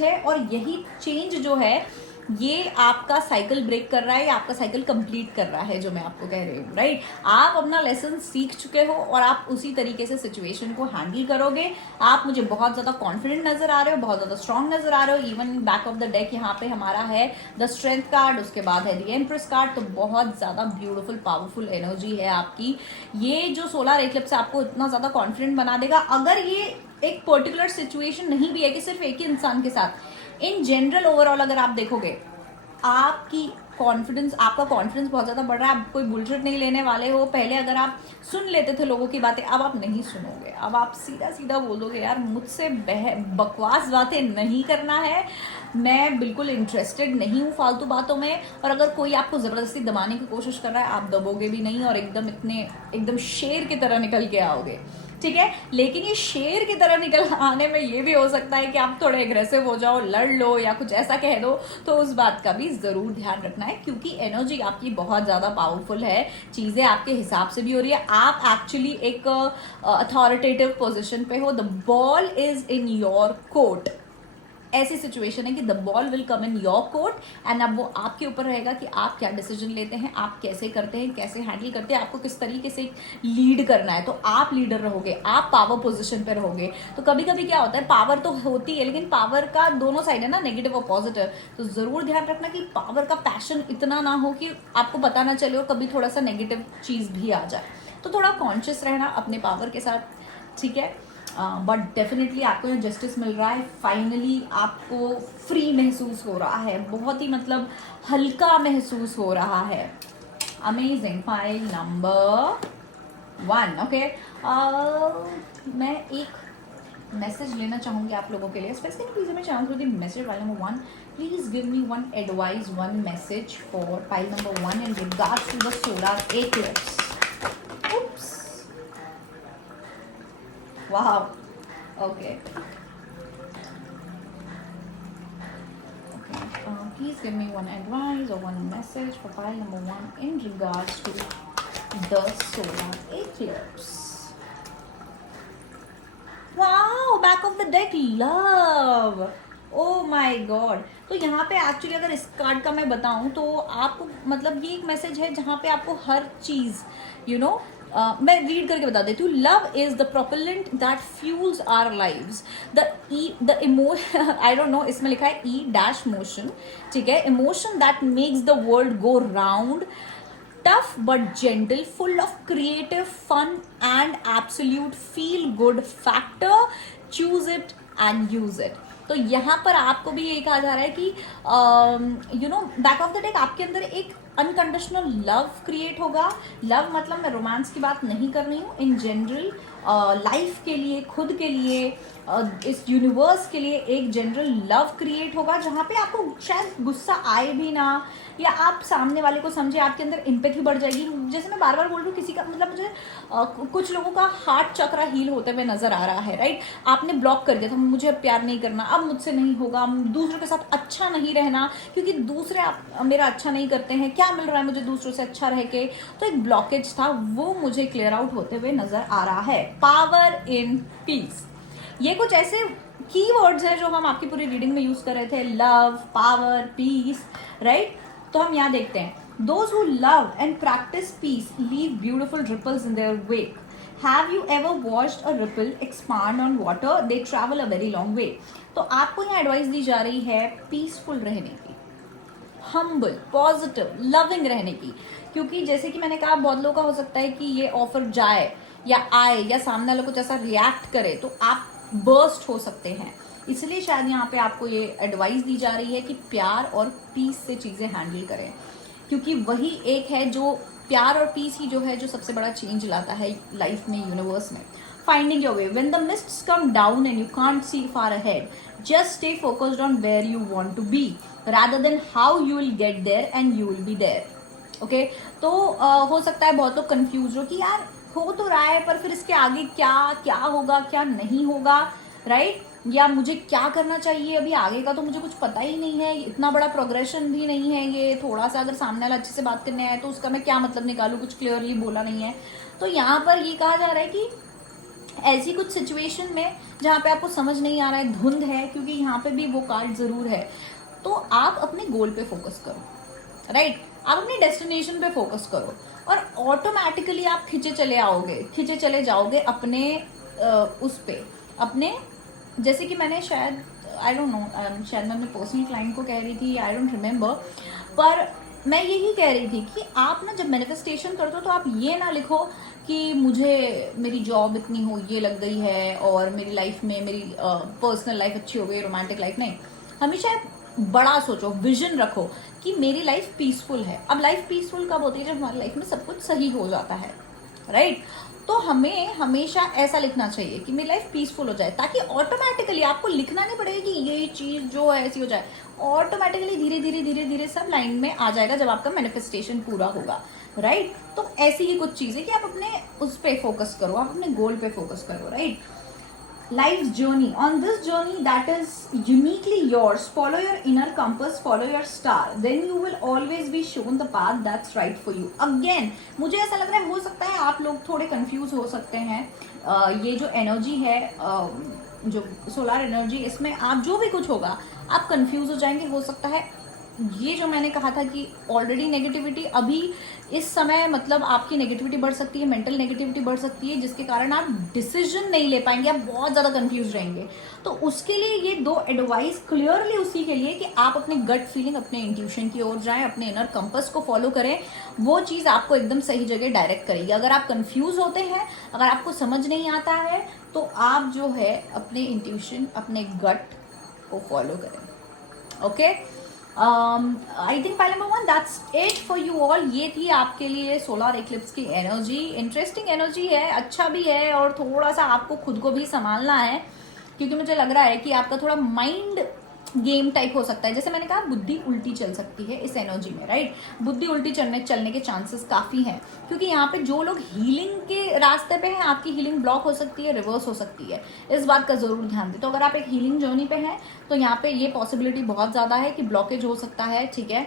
है, और यही चेंज जो है ये आपका साइकिल ब्रेक कर रहा है, या आपका साइकिल कंप्लीट कर रहा है, जो मैं आपको कह रही हूँ, राइट। आप अपना लेसन सीख चुके हो और आप उसी तरीके से सिचुएशन को हैंडल करोगे। आप मुझे बहुत ज्यादा कॉन्फिडेंट नजर आ रहे हो, बहुत ज्यादा स्ट्रांग नजर आ रहे हो। Even back of the deck यहाँ पे हमारा है द स्ट्रेंथ कार्ड, उसके बाद है द एम्प्रेस कार्ड, तो बहुत ज्यादा ब्यूटीफुल पावरफुल एनर्जी है आपकी। ये जो सोलर इक्लिप्स आपको इतना ज्यादा कॉन्फिडेंट बना देगा। अगर ये एक पर्टिकुलर सिचुएशन नहीं भी है कि सिर्फ एक ही इंसान के साथ, इन जनरल ओवरऑल अगर आप देखोगे आपका कॉन्फिडेंस बहुत ज्यादा बढ़ रहा है। आप कोई बुलशिट नहीं लेने वाले हो। पहले अगर आप सुन लेते थे लोगों की बातें, अब आप नहीं सुनोगे। अब आप सीधा सीधा बोल दोगे यार मुझसे बकवास बातें नहीं करना है, मैं बिल्कुल इंटरेस्टेड नहीं हूँ फालतू बातों में। और अगर कोई आपको जबरदस्ती दबाने की कोशिश कर रहा है, आप दबोगे भी नहीं और एकदम शेर की तरह निकल के आओगे, ठीक है। लेकिन ये शेर की तरह निकल आने में ये भी हो सकता है कि आप थोड़े एग्रेसिव हो जाओ, लड़ लो या कुछ ऐसा कह दो, तो उस बात का भी जरूर ध्यान रखना है, क्योंकि एनर्जी आपकी बहुत ज्यादा पावरफुल है। चीजें आपके हिसाब से भी हो रही है। आप एक्चुअली एक अथॉरिटेटिव पोजिशन पे हो। The ball is in your court. ऐसी सिचुएशन है कि the ball will come in your court, and अब वो आपके ऊपर रहेगा कि आप क्या डिसीजन लेते हैं, आप कैसे करते हैं, कैसे हैंडल करते हैं, आपको किस तरीके से लीड करना है। तो आप लीडर रहोगे, आप पावर पोजीशन पे रहोगे। तो कभी कभी क्या होता है, पावर तो होती है लेकिन पावर का दोनों साइड है ना, नेगेटिव और पॉजिटिव। तो जरूर ध्यान रखना कि पावर का पैशन इतना ना हो कि आपको पता ना चले, कभी थोड़ा सा नेगेटिव चीज भी आ जाए। तो थोड़ा कॉन्शियस रहना अपने पावर के साथ, ठीक है। बट डेफिनेटली आपको यहाँ जस्टिस मिल रहा है। फाइनली आपको फ्री महसूस हो रहा है, बहुत ही मतलब हल्का महसूस हो रहा है। अमेजिंग। File number 1, okay. मैं एक मैसेज लेना चाहूंगी आप लोगों के लिए। स्पेसिफिक प्लीज मैं चाहूंगी message file number 1, please give me one advice, one message for file number 1 in regards to the solar eclipse. Wow. Okay. Please give me one advice or one message for file number 1 in regards to the solar eclipse. Wow, back of the deck, love. Oh my God. तो यहाँ पे actually अगर इस card का मैं बताऊं तो आपको मतलब ये एक मैसेज है जहाँ पे आपको हर चीज मैं रीड करके बता देती हूँ। Love is the propellant that fuels our lives, the emotion I don't know, इसमें लिखा है E-मोशन, ठीक है। Emotion that makes the world go round, tough but gentle, full of creative fun and absolute feel good factor. Choose it and use it. तो यहाँ पर आपको भी यही कहा जा रहा है कि बैक ऑफ द डेक आपके अंदर एक अनकंडीशनल लव क्रिएट होगा। लव मतलब मैं रोमांस की बात नहीं कर रही हूँ, इन जनरल लाइफ के लिए, खुद के लिए, इस यूनिवर्स के लिए एक जनरल लव क्रिएट होगा, जहाँ पे आपको शायद गुस्सा आए भी ना, या आप सामने वाले को समझे, आपके अंदर एम्पैथी बढ़ जाएगी। जैसे मैं बार बार बोल रही हूँ, किसी का मतलब मुझे कुछ लोगों का हार्ट चक्रा हील होते हुए नजर आ रहा है, राइट। आपने ब्लॉक कर दिया था, मुझे प्यार नहीं करना, अब मुझसे नहीं होगा, दूसरों के साथ अच्छा नहीं रहना क्योंकि दूसरे मेरा अच्छा नहीं करते हैं, क्या मिल रहा है मुझे दूसरों से अच्छा रह के। तो एक ब्लॉकेज था, वो मुझे क्लियर आउट होते हुए नजर आ रहा है। पावर इन पीस, ये कुछ ऐसे कीवर्ड्स हैं जो हम आपकी पूरी रीडिंग में यूज कर रहे थे। Love, power, peace, right. तो हम यहाँ देखते हैं, those who love and practice peace leave beautiful ripples in their wake. Have you ever watched a ripple expand on water? They travel a very long way. तो आपको यहाँ advice दी जा रही है पीसफुल रहने की, हम्बल, पॉजिटिव, लविंग रहने की। क्योंकि जैसे कि मैंने कहा, बहुत लोगों का हो सकता है कि ये ऑफर जाए या आए या सामने वाले कुछ ऐसा रिएक्ट करे तो आप बर्स्ट हो सकते हैं। इसलिए शायद यहाँ पे आपको ये एडवाइस दी जा रही है कि प्यार और पीस से चीजें हैंडल करें, क्योंकि वही एक है जो प्यार और पीस ही जो है जो सबसे बड़ा चेंज लाता है लाइफ में, यूनिवर्स में. Finding your way. When the mists come down and you can't see far ahead, just stay focused on where you want to be rather than how you will get there and you will be there. Okay? तो हो सकता है बहुत लोग confuse हो कि यार हो तो रहा है पर फिर इसके आगे क्या क्या होगा क्या नहीं होगा, राइट? या मुझे क्या करना चाहिए, अभी आगे का तो मुझे कुछ पता ही नहीं है, इतना बड़ा प्रोग्रेशन भी नहीं है, ये थोड़ा सा अगर सामने वाला अच्छे से बात करने आए तो उसका मैं क्या मतलब निकालूं, कुछ क्लियरली बोला नहीं है. तो यहाँ पर ये कहा जा रहा है कि ऐसी कुछ सिचुएशन में जहाँ पे आपको समझ नहीं आ रहा है, धुंध है, क्योंकि यहाँ पे भी वो कार्ड जरूर है, तो आप अपने गोल पे फोकस करो, राइट? आप अपनी डेस्टिनेशन पे फोकस करो और ऑटोमेटिकली आप खिंचे चले जाओगे अपने उस पे, अपने, जैसे कि मैंने शायद आई डोंट नो, शायद मैं अपने पर्सनल क्लाइंट को कह रही थी, आई डोंट रिमेम्बर, पर मैं यही कह रही थी कि आप ना जब मैनिफेस्टेशन करते हो तो आप ये ना लिखो कि मुझे मेरी जॉब इतनी हो ये लग गई है और मेरी लाइफ में मेरी पर्सनल लाइफ अच्छी हो गई, रोमांटिक लाइफ नहीं. हमेशा बड़ा सोचो, विजन रखो कि मेरी लाइफ पीसफुल है. अब लाइफ पीसफुल कब होती है? जब हमारी लाइफ में सब कुछ सही हो जाता है, राइट? तो हमें हमेशा ऐसा लिखना चाहिए कि मेरी लाइफ पीसफुल हो जाए, ताकि ऑटोमेटिकली आपको लिखना नहीं पड़ेगा कि ये चीज़ जो है ऐसी हो जाए. ऑटोमेटिकली धीरे धीरे सब लाइन में आ जाएगा जब आपका मैनिफेस्टेशन पूरा होगा, राइट? तो ऐसी ही कुछ चीज़ें कि आप अपने उस पे फोकस करो, आप अपने गोल पे फोकस करो, right? Life's journey. On this journey that is uniquely yours, follow your inner compass, follow your star. Then you will always be shown the path that's right for you. Again, मुझे ऐसा लग रहा है, हो सकता है आप लोग थोड़े कंफ्यूज हो सकते हैं. ये जो एनर्जी है, जो सोलर एनर्जी, इसमें आप जो भी कुछ होगा आप कंफ्यूज हो जाएंगे. हो सकता है ये जो मैंने कहा था कि ऑलरेडी नेगेटिविटी अभी इस समय, मतलब आपकी नेगेटिविटी बढ़ सकती है, मेंटल नेगेटिविटी बढ़ सकती है, जिसके कारण आप डिसीजन नहीं ले पाएंगे, आप बहुत ज़्यादा कंफ्यूज रहेंगे. तो उसके लिए ये 2 एडवाइस क्लियरली उसी के लिए कि आप अपने गट फीलिंग, अपने इंट्यूशन की ओर जाएं, अपने इनर कंपस को फॉलो करें. वो चीज़ आपको एकदम सही जगह डायरेक्ट करेगी. अगर आप कंफ्यूज होते हैं, अगर आपको समझ नहीं आता है, तो आप जो है अपने इंट्यूशन, अपने गट को फॉलो करें. Okay, I think pile number 1 that's it for you all. ये थी आपके लिए सोलर एक्लिप्स की एनर्जी. इंटरेस्टिंग एनर्जी है, अच्छा भी है, और थोड़ा सा आपको खुद को भी संभालना है, क्योंकि मुझे लग रहा है कि आपका थोड़ा माइंड गेम टाइप हो सकता है. जैसे मैंने कहा, बुद्धि उल्टी चल सकती है इस एनर्जी में, राइट? बुद्धि उल्टी चलने के चांसेस काफ़ी हैं, क्योंकि यहाँ पे जो लोग हीलिंग के रास्ते पे हैं, आपकी हीलिंग ब्लॉक हो सकती है, रिवर्स हो सकती है. इस बात का ज़रूर ध्यान दें. तो अगर आप एक हीलिंग जर्नी पे हैं तो यहाँ पे ये पॉसिबिलिटी बहुत ज़्यादा है कि ब्लॉकेज हो सकता है, ठीक है,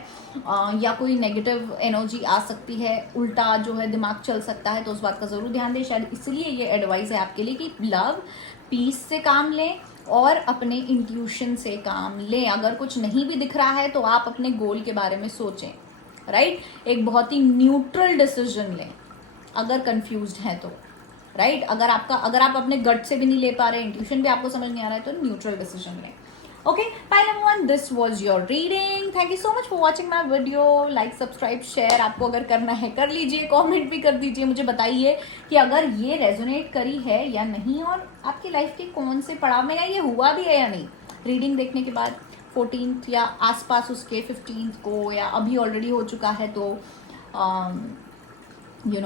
या कोई नेगेटिव एनर्जी आ सकती है, उल्टा जो है दिमाग चल सकता है. तो उस बात का ज़रूर ध्यान दें. शायद इसलिए ये एडवाइस है आपके लिए कि लव, पीस से काम लें और अपने इंट्यूशन से काम लें. अगर कुछ नहीं भी दिख रहा है तो आप अपने गोल के बारे में सोचें, राइट? एक बहुत ही न्यूट्रल डिसीजन लें अगर कंफ्यूज्ड हैं तो, राइट? अगर आप अपने गट से भी नहीं ले पा रहे, इंट्यूशन भी आपको समझ नहीं आ रहा है, तो न्यूट्रल डिसीजन लें. Okay, pile number 1, this was your reading. Thank you so much for watching my video. Like, subscribe, share. आपको अगर करना है कर लीजिए, कमेंट भी कर दीजिए, मुझे बताइए कि अगर ये रेजोनेट करी है या नहीं, और आपकी लाइफ के कौन से पड़ाव में ये हुआ भी है या नहीं. रीडिंग देखने के बाद 14th या आसपास उसके 15th को, या अभी ऑलरेडी हो चुका है, तो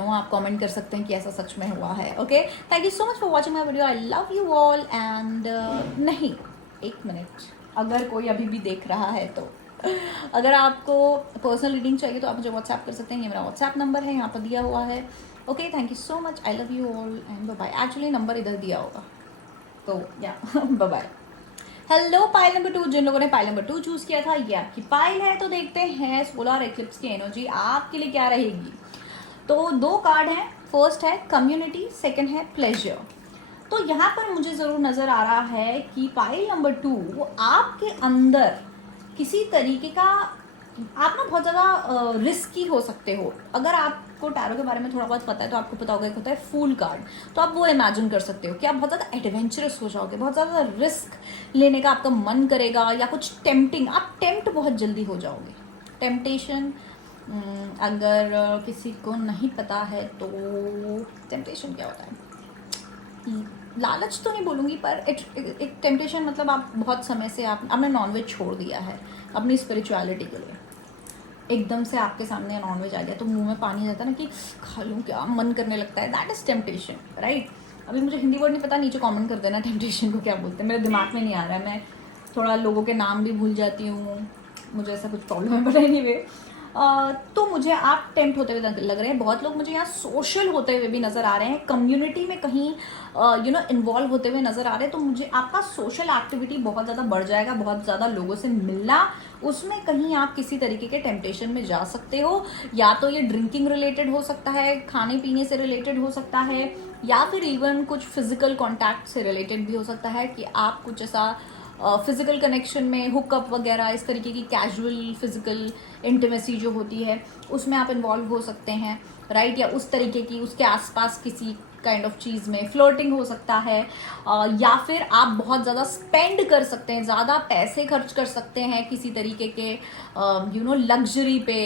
आप कमेंट कर सकते हैं कि ऐसा सच में हुआ है. Okay, thank you so much for watching my video. I love you all. And नहीं, एक मिनट, अगर कोई अभी भी देख रहा है तो अगर आपको पर्सनल रीडिंग चाहिए तो आप मुझे व्हाट्सएप कर सकते हैं. ये मेरा व्हाट्सएप नंबर है, यहाँ पर दिया हुआ है. Okay, thank you so much. I love you all and bye bye. Actually number इधर दिया होगा, तो या bye bye. Hello pile number 2. जिन लोगों ने पाइल नंबर 2 चूज किया था, ये आपकी पाइल है. तो देखते हैं सोलर एक्लिप्स की एनर्जी आपके लिए क्या रहेगी. तो 2 कार्ड हैं. फर्स्ट है कम्युनिटी, सेकंड है प्लेजर. तो यहाँ पर मुझे ज़रूर नज़र आ रहा है कि पाइल नंबर 2, वो आपके अंदर किसी तरीके का, आप ना बहुत ज़्यादा रिस्की हो सकते हो. अगर आपको टैरो के बारे में थोड़ा बहुत पता है तो आपको पता होगा, एक होता है फूल कार्ड. तो आप वो इमेजिन कर सकते हो कि आप बहुत ज़्यादा एडवेंचरस हो जाओगे, बहुत ज़्यादा रिस्क लेने का आपका मन करेगा, या कुछ टेम्पटिंग, आप टेम्प्ट बहुत जल्दी हो जाओगे. टेम्पटेशन, अगर किसी को नहीं पता है तो टेम्पटेशन क्या होता है, लालच तो नहीं बोलूँगी, पर एक टेम्पटेशन मतलब आप बहुत समय से आपने नॉनवेज छोड़ दिया है अपनी स्पिरिचुअलिटी के लिए. एकदम से आपके सामने नॉनवेज आ गया तो मुंह में पानी आ जाता है ना कि खा लूँ क्या, मन करने लगता है, दैट इज टेम्पटेशन, राइट। अभी मुझे हिंदी वर्ड नहीं पता, नीचे कमेंट कर देना टेम्पटेशन को क्या बोलते हैं, मेरे दिमाग में नहीं आ रहा है, मैं थोड़ा लोगों के नाम भी भूल जाती हूँ, मुझे ऐसा कुछ प्रॉब्लम है, बट एनीवे तो मुझे आप टेम्प्ट होते हुए लग रहे हैं। बहुत लोग मुझे यहाँ सोशल होते हुए भी नज़र आ रहे हैं, कम्युनिटी में कहीं इन्वॉल्व होते हुए नज़र आ रहे हैं। तो मुझे आपका सोशल एक्टिविटी बहुत ज़्यादा बढ़ जाएगा, बहुत ज़्यादा लोगों से मिलना, उसमें कहीं आप किसी तरीके के टेम्पटेशन में जा सकते हो। या तो ये ड्रिंकिंग रिलेटेड हो सकता है, खाने पीने से रिलेटेड हो सकता है, या फिर इवन कुछ फिजिकल कॉन्टैक्ट से रिलेटेड भी हो सकता है कि आप कुछ ऐसा फिजिकल कनेक्शन में हुकअप वगैरह, इस तरीके की कैजुअल फिजिकल इंटीमेसी जो होती है उसमें आप इन्वॉल्व हो सकते हैं, राइट। या उस तरीके की उसके आसपास किसी काइंड ऑफ चीज़ में फ्लर्टिंग हो सकता है, या फिर आप बहुत ज़्यादा स्पेंड कर सकते हैं, ज़्यादा पैसे खर्च कर सकते हैं किसी तरीके के लग्जरी पे,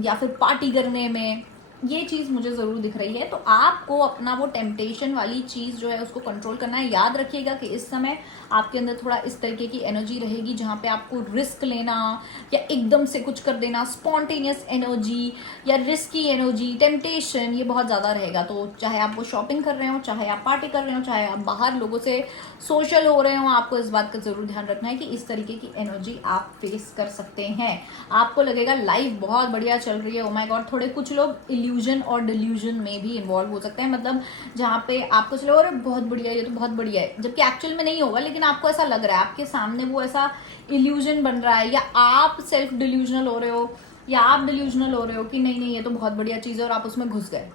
या फिर पार्टी करने में। ये चीज़ मुझे ज़रूर दिख रही है। तो आपको अपना वो टेम्पटेशन वाली चीज़ जो है उसको कंट्रोल करना है। याद रखिएगा कि इस समय आपके अंदर थोड़ा इस तरीके की एनर्जी रहेगी जहाँ पे आपको रिस्क लेना या एकदम से कुछ कर देना, स्पॉन्टेनियस एनर्जी या रिस्की एनर्जी, टेम्पटेशन, ये बहुत ज़्यादा रहेगा। तो चाहे आप वो शॉपिंग कर रहे हो, चाहे आप पार्टी कर रहे हो, चाहे आप बाहर लोगों से सोशल हो रहे हो, आपको इस बात का ज़रूर ध्यान रखना है कि इस तरीके की एनर्जी आप फेस कर सकते हैं। आपको लगेगा लाइफ बहुत बढ़िया चल रही है, ओ माय गॉड। थोड़े कुछ लोग इल्यूजन और डिल्यूजन में भी इन्वॉल्व हो सकते हैं, मतलब जहाँ पे आपको चलो अरे बहुत बढ़िया है, ये तो बहुत बढ़िया है, जबकि एक्चुअल में नहीं होगा, लेकिन आपको ऐसा लग रहा है, आपके सामने वो ऐसा इल्यूजन बन रहा है, या आप सेल्फ डिल्यूजनल हो रहे हो, या आप डिल्यूजनल हो रहे हो कि नहीं नहीं ये तो बहुत बढ़िया चीज़ है, और आप उसमें घुस गए,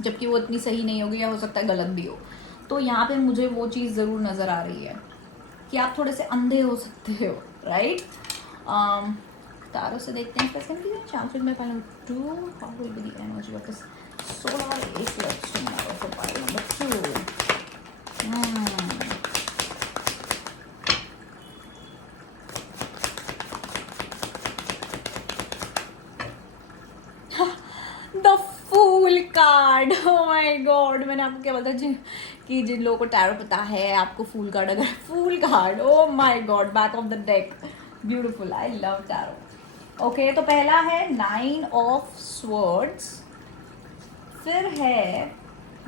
जबकि वो इतनी सही नहीं होगी, या हो सकता है गलत भी हो। तो यहाँ पे मुझे वो चीज़ ज़रूर नज़र आ रही है कि आप थोड़े से अंधे हो सकते हो, राइट। तारों से देखते हैं कैसे चांसेस में पहले to how will be the energy of this solar eclipse tomorrow for pile number 2। The fool card, oh my God, मैंने आपको क्या बोला था कि जिन लोगों को टैरो पता है आपको फूल कार्ड, अगर fool card, oh my God, back of the deck, beautiful, I love tarot. Okay, तो पहला है 9 ऑफ स्वर्ड्स, फिर है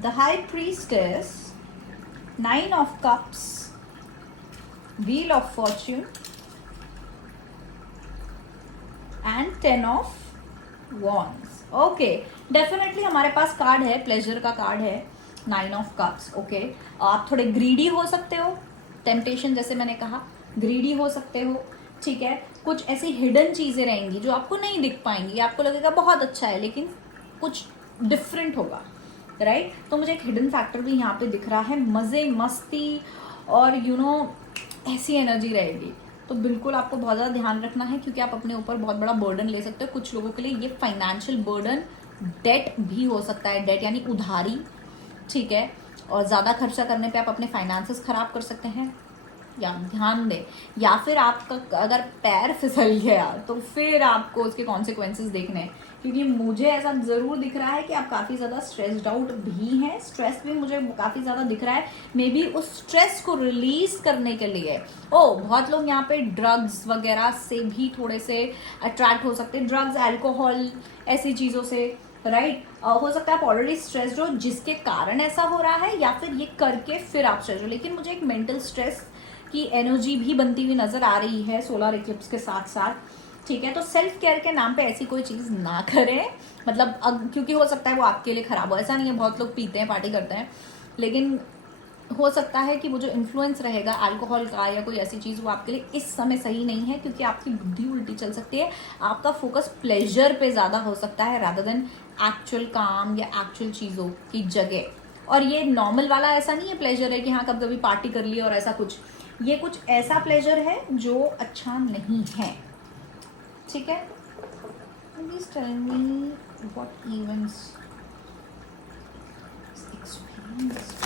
the high priestess, 9 of cups, wheel of fortune and 10 of wands. Okay, definitely हमारे पास card है, pleasure का card है, 9 ऑफ कप्स। ओके, आप थोड़े ग्रीडी हो सकते हो, टेम्पटेशन जैसे मैंने कहा, ग्रीडी हो सकते हो, ठीक है। कुछ ऐसी हिडन चीज़ें रहेंगी जो आपको नहीं दिख पाएंगी, आपको लगेगा बहुत अच्छा है लेकिन कुछ डिफरेंट होगा, राइट। तो मुझे एक हिडन फैक्टर भी यहाँ पे दिख रहा है, मज़े मस्ती और ऐसी एनर्जी रहेगी। तो बिल्कुल आपको बहुत ज़्यादा ध्यान रखना है, क्योंकि आप अपने ऊपर बहुत बड़ा बर्डन ले सकते हो। कुछ लोगों के लिए ये फाइनेंशियल बर्डन डेट भी हो सकता है, डेट यानी उधारी, ठीक है। और ज़्यादा खर्चा करने पे आप अपने फाइनेंसेस खराब कर सकते हैं, या ध्यान दें। या फिर आपका अगर पैर फिसल गया तो फिर आपको उसके कॉन्सिक्वेंसेस देखने हैं, क्योंकि मुझे ऐसा ज़रूर दिख रहा है कि आप काफ़ी ज़्यादा स्ट्रेस्ड आउट भी हैं, स्ट्रेस भी मुझे काफ़ी ज़्यादा दिख रहा है। मे बी उस स्ट्रेस को रिलीज करने के लिए बहुत लोग यहाँ पे ड्रग्स वगैरह से भी थोड़े से अट्रैक्ट हो सकते हैं, ड्रग्स, अल्कोहल, ऐसी चीज़ों से, राइट। हो सकता है आप ऑलरेडी स्ट्रेस्ड हो जिसके कारण ऐसा हो रहा है, या फिर ये करके फिर आप स्ट्रेस हो। लेकिन मुझे एक मेंटल स्ट्रेस की एनर्जी भी बनती हुई नजर आ रही है सोलर इक्लिप्स के साथ साथ, ठीक है। तो सेल्फ केयर के नाम पे ऐसी कोई चीज़ ना करें, मतलब क्योंकि हो सकता है वो आपके लिए खराब हो। ऐसा नहीं है, बहुत लोग पीते हैं, पार्टी करते हैं, लेकिन हो सकता है कि वो जो इन्फ्लुएंस रहेगा अल्कोहल का या कोई ऐसी चीज़, वो आपके लिए इस समय सही नहीं है, क्योंकि आपकी बुद्धि उल्टी चल सकती है, आपका फोकस प्लेजर पे ज़्यादा हो सकता है रादर देन एक्चुअल काम या एक्चुअल चीज़ों की जगह। और ये नॉर्मल वाला ऐसा नहीं है प्लेजर है कि हाँ कभी कभी पार्टी कर ली और ऐसा कुछ, ये कुछ ऐसा प्लेजर है जो अच्छा नहीं है, ठीक है। Please tell me what events experience.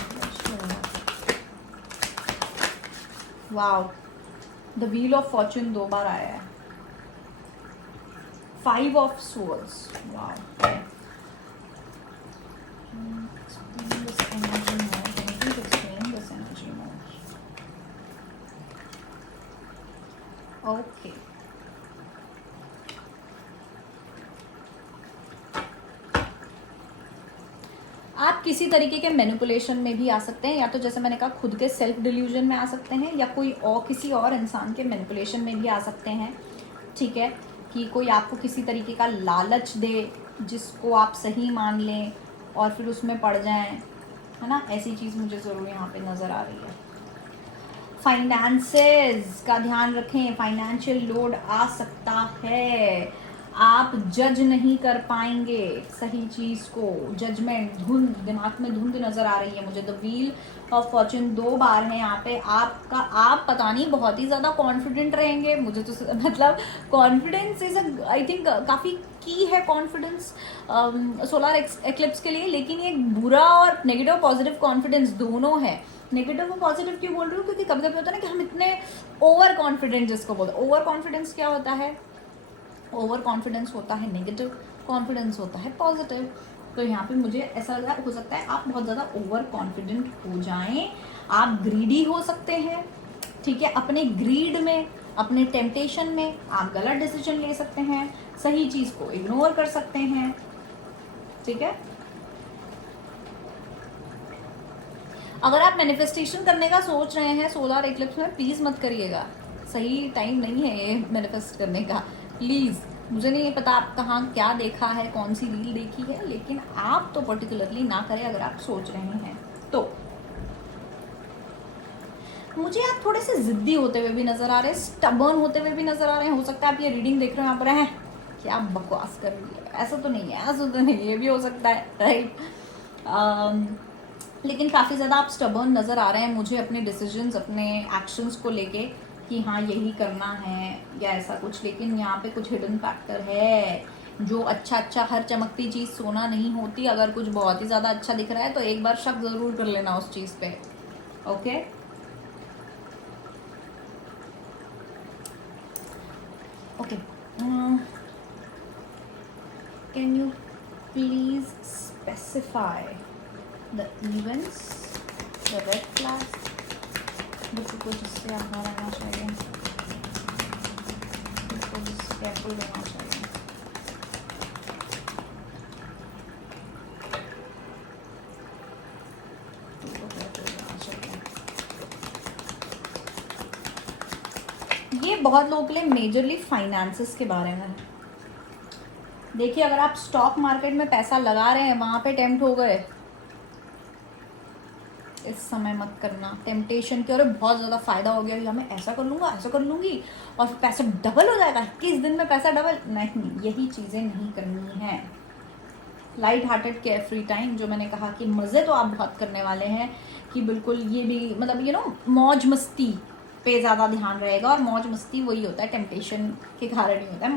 Wow, the wheel of fortune 2 बार आया है, 5 ऑफ स्वर्ड्स, वाओ। ओके, आप किसी तरीके के मैनिपुलेशन में भी आ सकते हैं, या तो जैसे मैंने कहा खुद के सेल्फ डिल्यूजन में आ सकते हैं, या कोई और किसी और इंसान के मैनिपुलेशन में भी आ सकते हैं। ठीक है, कि कोई आपको किसी तरीके का लालच दे जिसको आप सही मान लें और फिर उसमें पड़ जाएं, है ना, ऐसी चीज़ मुझे ज़रूर यहाँ पे नज़र आ रही है। फाइनेंसेस का ध्यान रखें, फाइनेंशियल लोड आ सकता है, आप जज नहीं कर पाएंगे सही चीज़ को, जजमेंट, धुंध, दिमाग में धुंध नज़र आ रही है मुझे। द व्हील ऑफ फॉर्चून 2 बार है यहाँ पे। आप पता नहीं बहुत ही ज़्यादा कॉन्फिडेंट रहेंगे, मुझे तो मतलब कॉन्फिडेंस इज आई थिंक काफ़ी की है कॉन्फिडेंस सोलर एक्लिप्स के लिए, लेकिन ये बुरा और नेगेटिव पॉजिटिव कॉन्फिडेंस दोनों है। नेगेटिव और पॉजिटिव क्यों बोल रही हूँ, क्योंकि कभी कभी होता है ना कि हम इतने ओवर कॉन्फिडेंट, जिसको बोलते हैं ओवर कॉन्फिडेंस, क्या होता है, ओवर कॉन्फिडेंस होता है नेगेटिव, कॉन्फिडेंस होता है पॉजिटिव। तो यहाँ पे मुझे ऐसा लग रहा है हो सकता है आप बहुत ज़्यादा ओवर कॉन्फिडेंट हो जाएं, आप ग्रीडी हो सकते हैं। ठीक है, अपने ग्रीड में, अपने टेम्पटेशन में आप गलत डिसीजन ले सकते हैं, सही चीज़ को इग्नोर कर सकते हैं। ठीक है, अगर आप मैनिफेस्टेशन करने का सोच रहे हैं सोलर इक्लिप्स में, प्लीज़ मत करिएगा, सही टाइम नहीं है ये मैनिफेस्ट करने का, प्लीज़। मुझे नहीं पता आप कहाँ क्या देखा है, कौन सी रील देखी है, लेकिन आप तो पर्टिकुलरली ना करें अगर आप सोच रहे हैं तो। मुझे आप थोड़े से जिद्दी होते हुए भी नजर आ रहे हैं, स्टबर्न होते हुए भी नजर आ रहे हैं। हो सकता है आप ये रीडिंग देख रहे हो, यहाँ पर हैं क्या बकवास कर रही है, ऐसा तो नहीं है, ऐसा तो नहीं है, ये भी हो सकता है, राइट। लेकिन काफ़ी ज़्यादा आप स्टबर्न नज़र आ रहे हैं मुझे अपने डिसीजंस, अपने एक्शंस को लेके कि हाँ यही करना है या ऐसा कुछ। लेकिन यहाँ पे कुछ हिडन फैक्टर है, जो अच्छा हर चमकती चीज़ सोना नहीं होती। अगर कुछ बहुत ही ज़्यादा अच्छा दिख रहा है तो एक बार शक ज़रूर कर लेना उस चीज़ पे। Okay, okay, can you please specify the events, the red flag, जिसको जिससे आगे रहना चाहिए, जिसको जिससे केयरफुल रहना चाहिए। ये बहुत लोगों के लिए मेजरली फाइनेंसेस के बारे में है। देखिए, अगर आप स्टॉक मार्केट में पैसा लगा रहे हैं, वहां पे टेम्प्ट हो गए, इस समय मत करना। टेम्पटेशन की, और बहुत ज़्यादा फ़ायदा हो गया, मैं ऐसा कर लूँगा, ऐसा कर लूँगी और फिर पैसा डबल हो जाएगा, 21 दिन में पैसा डबल, नहीं, यही चीज़ें नहीं करनी है। Light hearted care free time, जो मैंने कहा कि मज़े तो आप बहुत करने वाले हैं, कि बिल्कुल ये भी मतलब मौज मस्ती पे ज़्यादा ध्यान रहेगा। और मौज मस्ती वही होता है, टेम्पटेशन के कारण ही होता है।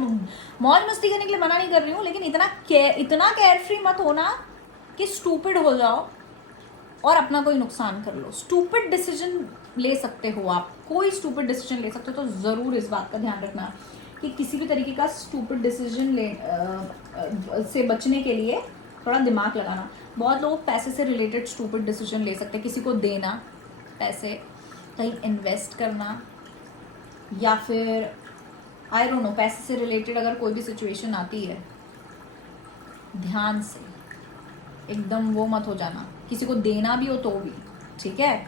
मौज मस्ती करने के लिए मना नहीं कर रही हूँ, लेकिन इतना केयर फ्री मत होना कि स्टूपिड हो जाओ और अपना कोई नुकसान कर लो। स्टूपिड डिसीजन ले सकते हो आप, कोई स्टूपिड डिसीजन ले सकते हो, तो ज़रूर इस बात का ध्यान रखना कि किसी भी तरीके का स्टूपिड डिसीजन से बचने के लिए थोड़ा दिमाग लगाना। बहुत लोग पैसे से रिलेटेड स्टूपिड डिसीजन ले सकते हैं, किसी को देना पैसे, कहीं इन्वेस्ट करना, या फिर आई डोंट नो, पैसे से रिलेटेड अगर कोई भी सिचुएशन आती है, ध्यान से एकदम वो मत हो जाना, किसी को देना भी हो तो भी। ठीक है,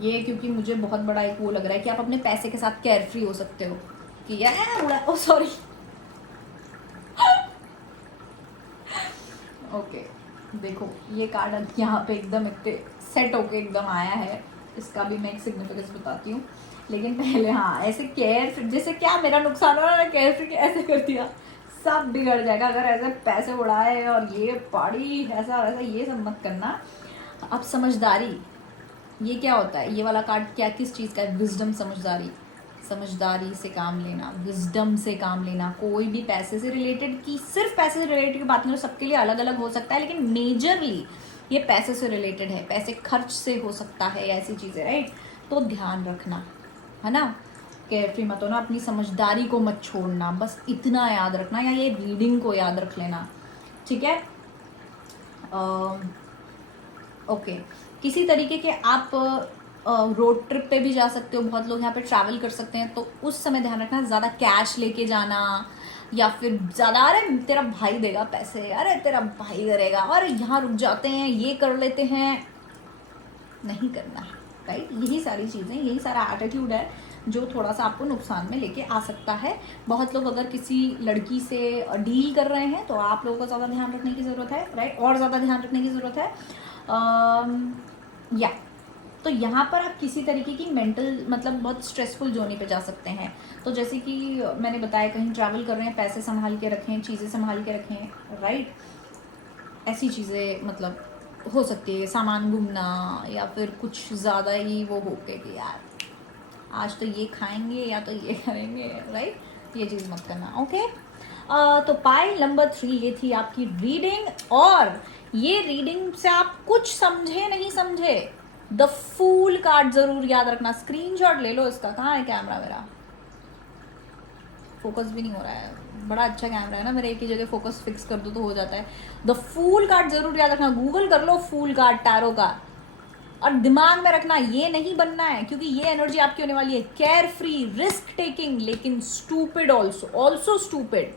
ये क्योंकि मुझे बहुत बड़ा एक वो लग रहा है कि आप अपने पैसे के साथ केयर फ्री हो सकते हो कि यार उड़ा, ओ सॉरी, ओके। देखो, ये कार्ड यहाँ पे एकदम इतने सेट होके एकदम आया है, इसका भी मैं एक सिग्निफिकेंस बताती हूँ। लेकिन पहले हाँ, ऐसे केयर फ्री, जैसे क्या मेरा नुकसान हो रहा है, केयर फ्री ऐसे कर दिया, सब बिगड़ जाएगा। अगर ऐसे पैसे उड़ाए और ये पार्टी ऐसा वैसा, ये सब मत करना। अब समझदारी, ये क्या होता है, ये वाला कार्ड क्या, किस चीज़ का है, विजडम, समझदारी। समझदारी से काम लेना, विजडम से काम लेना। कोई भी पैसे से रिलेटेड की, सिर्फ पैसे से रिलेटेड की बात नहीं, सबके लिए अलग अलग हो सकता है, लेकिन मेजरली ये पैसे से रिलेटेड है, पैसे खर्च से हो सकता है, ऐसी चीज़ें, राइट। तो ध्यान रखना, है ना, केयर फ्री मत होना, अपनी समझदारी को मत छोड़ना, बस इतना याद रखना, या ये रीडिंग को याद रख लेना। ठीक है, ओके। किसी तरीके के आप रोड ट्रिप पे भी जा सकते हो, बहुत लोग यहाँ पे ट्रैवल कर सकते हैं, तो उस समय ध्यान रखना, ज़्यादा कैश लेके जाना, या फिर ज़्यादा, अरे तेरा भाई देगा पैसे, अरे तेरा भाई करेगा, अरे यहाँ रुक जाते हैं, ये कर लेते हैं, नहीं करना है, राइट। यही सारी चीज़ें, यही सारा एटीट्यूड है जो थोड़ा सा आपको नुकसान में लेके आ सकता है। बहुत लोग अगर किसी लड़की से डील कर रहे हैं तो आप लोगों को ज़्यादा ध्यान रखने की ज़रूरत है, राइट, और ज़्यादा ध्यान रखने की ज़रूरत है। या तो यहाँ पर आप किसी तरीके की मेंटल, मतलब बहुत स्ट्रेसफुल जोनी पे जा सकते हैं। तो जैसे कि मैंने बताया, कहीं ट्रैवल कर रहे हैं, पैसे संभाल के रखें, चीज़ें संभाल के रखें, राइट। ऐसी चीज़ें मतलब हो सकती है, सामान घूमना, या फिर कुछ ज़्यादा ही वो हो के कि यार आज तो ये खाएंगे या तो ये करेंगे, राइट, ये चीज़ मत करना, ओके। तो पाइल नंबर 3 ये थी आपकी रीडिंग, और ये रीडिंग से आप कुछ समझे नहीं समझे, द फूल कार्ड जरूर याद रखना। स्क्रीनशॉट ले लो इसका। कहाँ है कैमरा मेरा? फोकस भी नहीं हो रहा है, बड़ा अच्छा कैमरा है ना मेरा, एक ही जगह फोकस फिक्स कर दो तो हो जाता है। द फूल कार्ड जरूर याद रखना, गूगल कर लो फूल कार्ड टैरो का, और दिमाग में रखना ये नहीं बनना है, क्योंकि ये एनर्जी आपकी होने वाली है केयर फ्री, रिस्क टेकिंग, लेकिन स्टूपिड ऑल्सो स्टूपिड।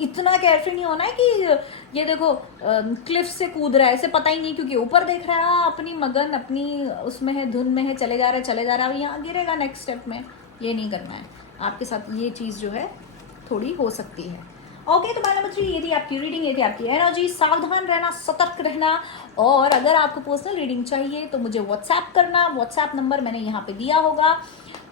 इतना केयरफ्री नहीं होना है कि ये देखो क्लिफ से कूद रहा है, इसे पता ही नहीं, क्योंकि ऊपर देख रहा है, अपनी मगन, अपनी उसमें है, धुन में है, चले जा रहा है, यहाँ गिरेगा नेक्स्ट स्टेप में। ये नहीं करना है आपके साथ, ये चीज़ जो है थोड़ी हो सकती है, ओके। तो पाइल नंबर 3 ये थी आपकी रीडिंग, ये थी आपकी एनर्जी। सावधान रहना, सतर्क रहना, और अगर आपको पर्सनल रीडिंग चाहिए तो मुझे व्हाट्सएप करना। व्हाट्सएप नंबर मैंने यहाँ पे दिया होगा,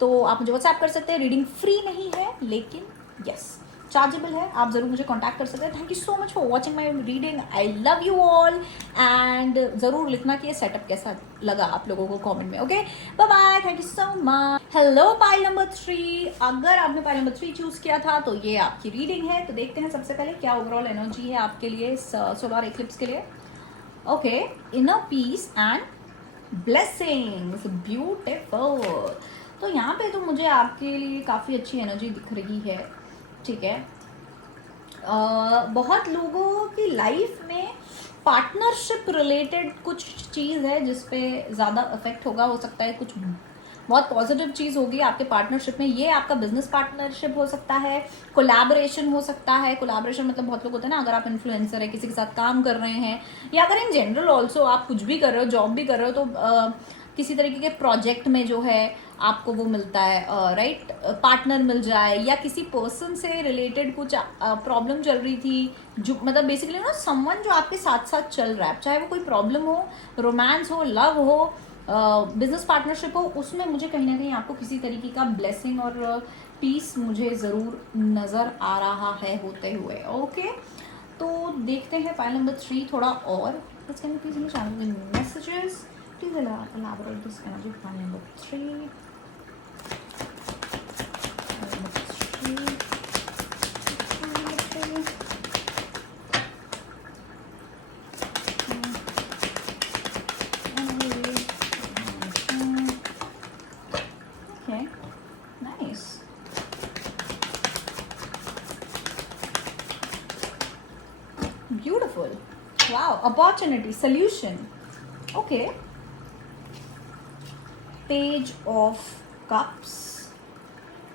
तो आप मुझे व्हाट्सएप कर सकते हैं। रीडिंग फ्री नहीं है, लेकिन यस चार्जेबल है, आप जरूर मुझे कांटेक्ट कर सकते हैं। Thank you so much for watching my reading, I love you all, and जरूर लिखना कि ये सेटअप कैसा लगा आप लोगों को कमेंट में, okay. Bye bye, thank you so much. Hello pile number 3, अगर आपने पाइल नंबर 3 चूज किया था तो ये आपकी रीडिंग है। तो देखते हैं सबसे पहले क्या ओवरऑल एनर्जी है आपके लिए सोलर इक्लिप्स के लिए, okay. Inner peace and blessings, beautiful. तो यहाँ पे तो मुझे आपके लिए काफ़ी अच्छी एनर्जी दिख रही है, ठीक है। बहुत लोगों की लाइफ में पार्टनरशिप रिलेटेड कुछ चीज़ है जिस पे ज़्यादा इफेक्ट होगा, हो सकता है कुछ बहुत पॉजिटिव चीज़ होगी आपके पार्टनरशिप में। ये आपका बिजनेस पार्टनरशिप हो सकता है, कोलैबोरेशन हो सकता है। कोलैबोरेशन मतलब बहुत लोग होते हैं ना, अगर आप इन्फ्लुएंसर है, किसी के साथ काम कर रहे हैं, या अगर इन जनरल ऑल्सो आप कुछ भी कर रहे हो, जॉब भी कर रहे हो, तो किसी तरीके के प्रोजेक्ट में जो है आपको वो मिलता है, राइट, पार्टनर मिल जाए, या किसी पर्सन से रिलेटेड कुछ प्रॉब्लम चल रही थी, जो मतलब बेसिकली ना समवन जो आपके साथ साथ चल रहा है, चाहे वो कोई प्रॉब्लम हो, रोमांस हो, लव हो, बिजनेस पार्टनरशिप हो, उसमें मुझे कहीं ना कहीं आपको किसी तरीके का ब्लेसिंग और पीस मुझे ज़रूर नज़र आ रहा है होते हुए, ओके। तो देखते हैं फाइल नंबर 3 थोड़ा और। Messages, please elaborate this energy of file number 3. File number 3. Okay, nice. Beautiful. Wow, opportunity, solution. Okay. Page of cups,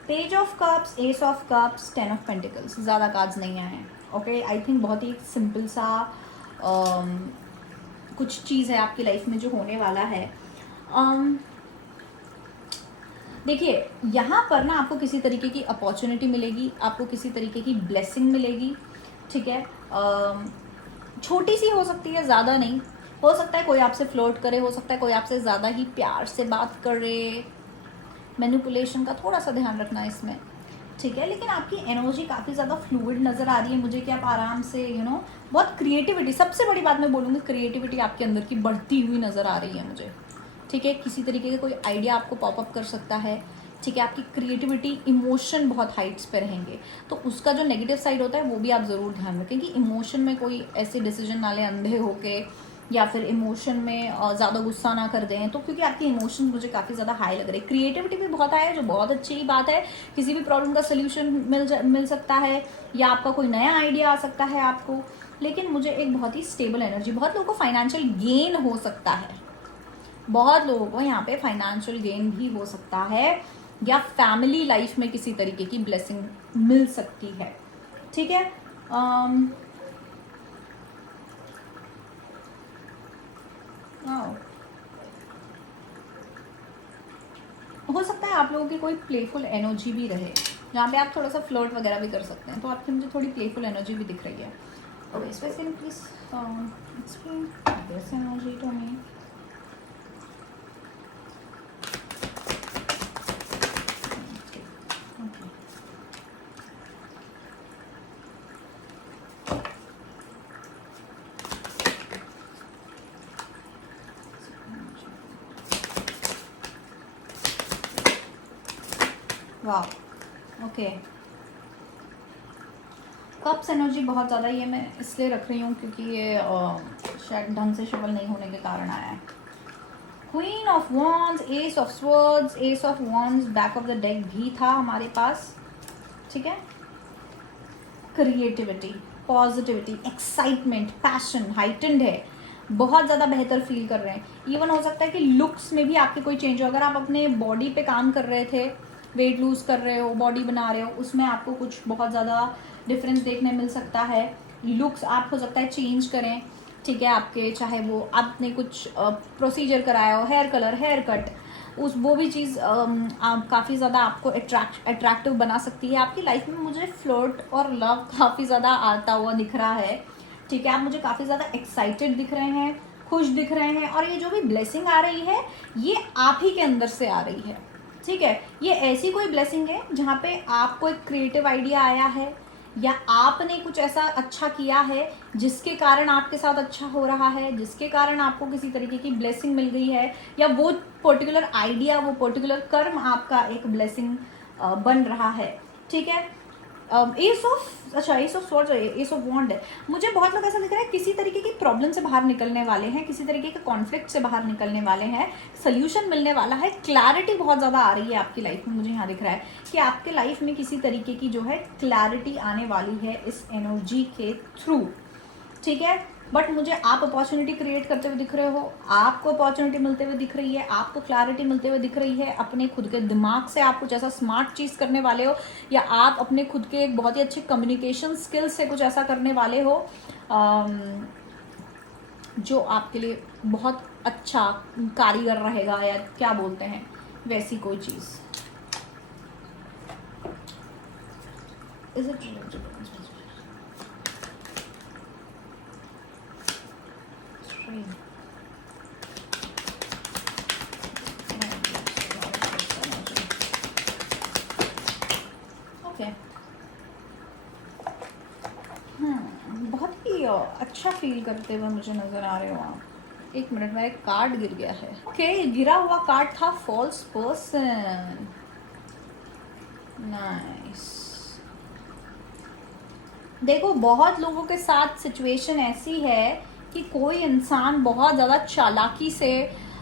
page of cups, S of cups, 10 of pentacles, ज़्यादा cards नहीं आए हैं, okay. I think बहुत ही simple सा कुछ चीज़ है आपकी life में जो होने वाला है। देखिए यहाँ पर ना आपको किसी तरीके की अपॉर्चुनिटी मिलेगी, आपको किसी तरीके की ब्लेसिंग मिलेगी, ठीक है। छोटी सी हो सकती है, ज़्यादा नहीं। हो सकता है कोई आपसे फ्लोट करे, हो सकता है कोई आपसे ज़्यादा ही प्यार से बात करे, मैनिपुलेशन का थोड़ा सा ध्यान रखना है इसमें, ठीक है। लेकिन आपकी एनर्जी काफ़ी ज़्यादा फ्लूइड नज़र आ रही है मुझे, कि आप आराम से बहुत क्रिएटिविटी, सबसे बड़ी बात मैं बोलूँगी, क्रिएटिविटी आपके अंदर की बढ़ती हुई नज़र आ रही है मुझे, ठीक है। किसी तरीके का कोई आइडिया आपको पॉपअप कर सकता है, ठीक है। आपकी क्रिएटिविटी, इमोशन बहुत हाइट्स पे रहेंगे, तो उसका जो नेगेटिव साइड होता है वो भी आप ज़रूर ध्यान रखें कि इमोशन में कोई ऐसे डिसीजन ना ले अंधे होके, या फिर इमोशन में ज़्यादा गुस्सा ना कर दें, तो क्योंकि आपके इमोशन मुझे काफ़ी ज़्यादा हाई लग रहे हैं। क्रिएटिविटी भी बहुत हाई है, जो बहुत अच्छी बात है। किसी भी प्रॉब्लम का सोल्यूशन मिल सकता है, या आपका कोई नया आइडिया आ सकता है आपको। लेकिन मुझे एक बहुत ही स्टेबल एनर्जी, बहुत लोगों को फाइनेंशियल गेन हो सकता है, बहुत लोगों को यहाँ पे फाइनेंशियल गेन भी हो सकता है, या फैमिली लाइफ में किसी तरीके की ब्लेसिंग मिल सकती है, ठीक है। हो सकता है आप लोगों की कोई प्लेफुल एनर्जी भी रहे, जहाँ पे आप थोड़ा सा फ्लर्ट वगैरह भी कर सकते हैं, तो आपकी मुझे थोड़ी प्लेफुल एनर्जी भी दिख रही है। Okay, specially please explain this energy to me. वाह, ओके। कप्स एनर्जी बहुत ज़्यादा, ये मैं इसलिए रख रही हूँ क्योंकि ये शायद ढंग से शफल नहीं होने के कारण आया है। Queen of wands, S of swords, S of wands back of the deck भी था हमारे पास, ठीक है। Creativity, positivity, excitement, passion heightened है, बहुत ज़्यादा बेहतर फील कर रहे हैं। इवन हो सकता है कि लुक्स में भी आपके कोई चेंज हो। अगर आप अपने बॉडी पे काम कर रहे थे, वेट लूज कर रहे हो, बॉडी बना रहे हो, उसमें आपको कुछ बहुत ज़्यादा डिफरेंस देखने मिल सकता है। लुक्स आप हो सकता है चेंज करें, ठीक है। आपके चाहे वो आपने कुछ प्रोसीजर कराया हो, हेयर कलर, हेयर कट, उस वो भी चीज़ काफ़ी ज़्यादा आपको अट्रैक्टिव बना सकती है। आपकी लाइफ में मुझे फ्लर्ट और लव काफ़ी ज़्यादा आता हुआ दिख रहा है, ठीक है। आप मुझे काफ़ी ज़्यादा एक्साइटेड दिख रहे हैं, खुश दिख रहे हैं, और ये जो भी ब्लेसिंग आ रही है ये आप ही के अंदर से आ रही है, ठीक है। ये ऐसी कोई ब्लेसिंग है जहाँ पे आपको एक क्रिएटिव आइडिया आया है, या आपने कुछ ऐसा अच्छा किया है जिसके कारण आपके साथ अच्छा हो रहा है, जिसके कारण आपको किसी तरीके की ब्लेसिंग मिल गई है, या वो पर्टिकुलर आइडिया, वो पर्टिकुलर कर्म आपका एक ब्लेसिंग बन रहा है, ठीक है। एस ऑफ, अच्छा ace of swords, ace of wand है। मुझे बहुत लोग ऐसा दिख रहा है किसी तरीके की प्रॉब्लम से बाहर निकलने वाले हैं, किसी तरीके के कॉन्फ्लिक्ट से बाहर निकलने वाले हैं, सोल्यूशन मिलने वाला है, क्लैरिटी बहुत ज़्यादा आ रही है आपकी लाइफ में। मुझे यहाँ दिख रहा है कि आपके लाइफ में किसी तरीके की जो है क्लैरिटी आने वाली है इस एनर्जी के थ्रू, ठीक है। बट मुझे आप अपॉर्चुनिटी क्रिएट करते हुए दिख रहे हो, आपको अपॉर्चुनिटी मिलते हुए दिख रही है, आपको क्लैरिटी मिलते हुए दिख रही है। अपने खुद के दिमाग से आप कुछ ऐसा स्मार्ट चीज़ करने वाले हो, या आप अपने खुद के एक बहुत ही अच्छे कम्युनिकेशन स्किल्स से कुछ ऐसा करने वाले हो जो आपके लिए बहुत अच्छा कारीगर रहेगा, या क्या बोलते हैं वैसी कोई चीज़। इज इट ओके, बहुत ही अच्छा फील करते हुए मुझे नजर आ रहे हो आप। एक मिनट, मेरा एक कार्ड गिर गया है। ओके, गिरा हुआ कार्ड था फॉल्स पर्सन। नाइस। देखो, बहुत लोगों के साथ सिचुएशन ऐसी है कि कोई इंसान बहुत ज़्यादा चालाकी से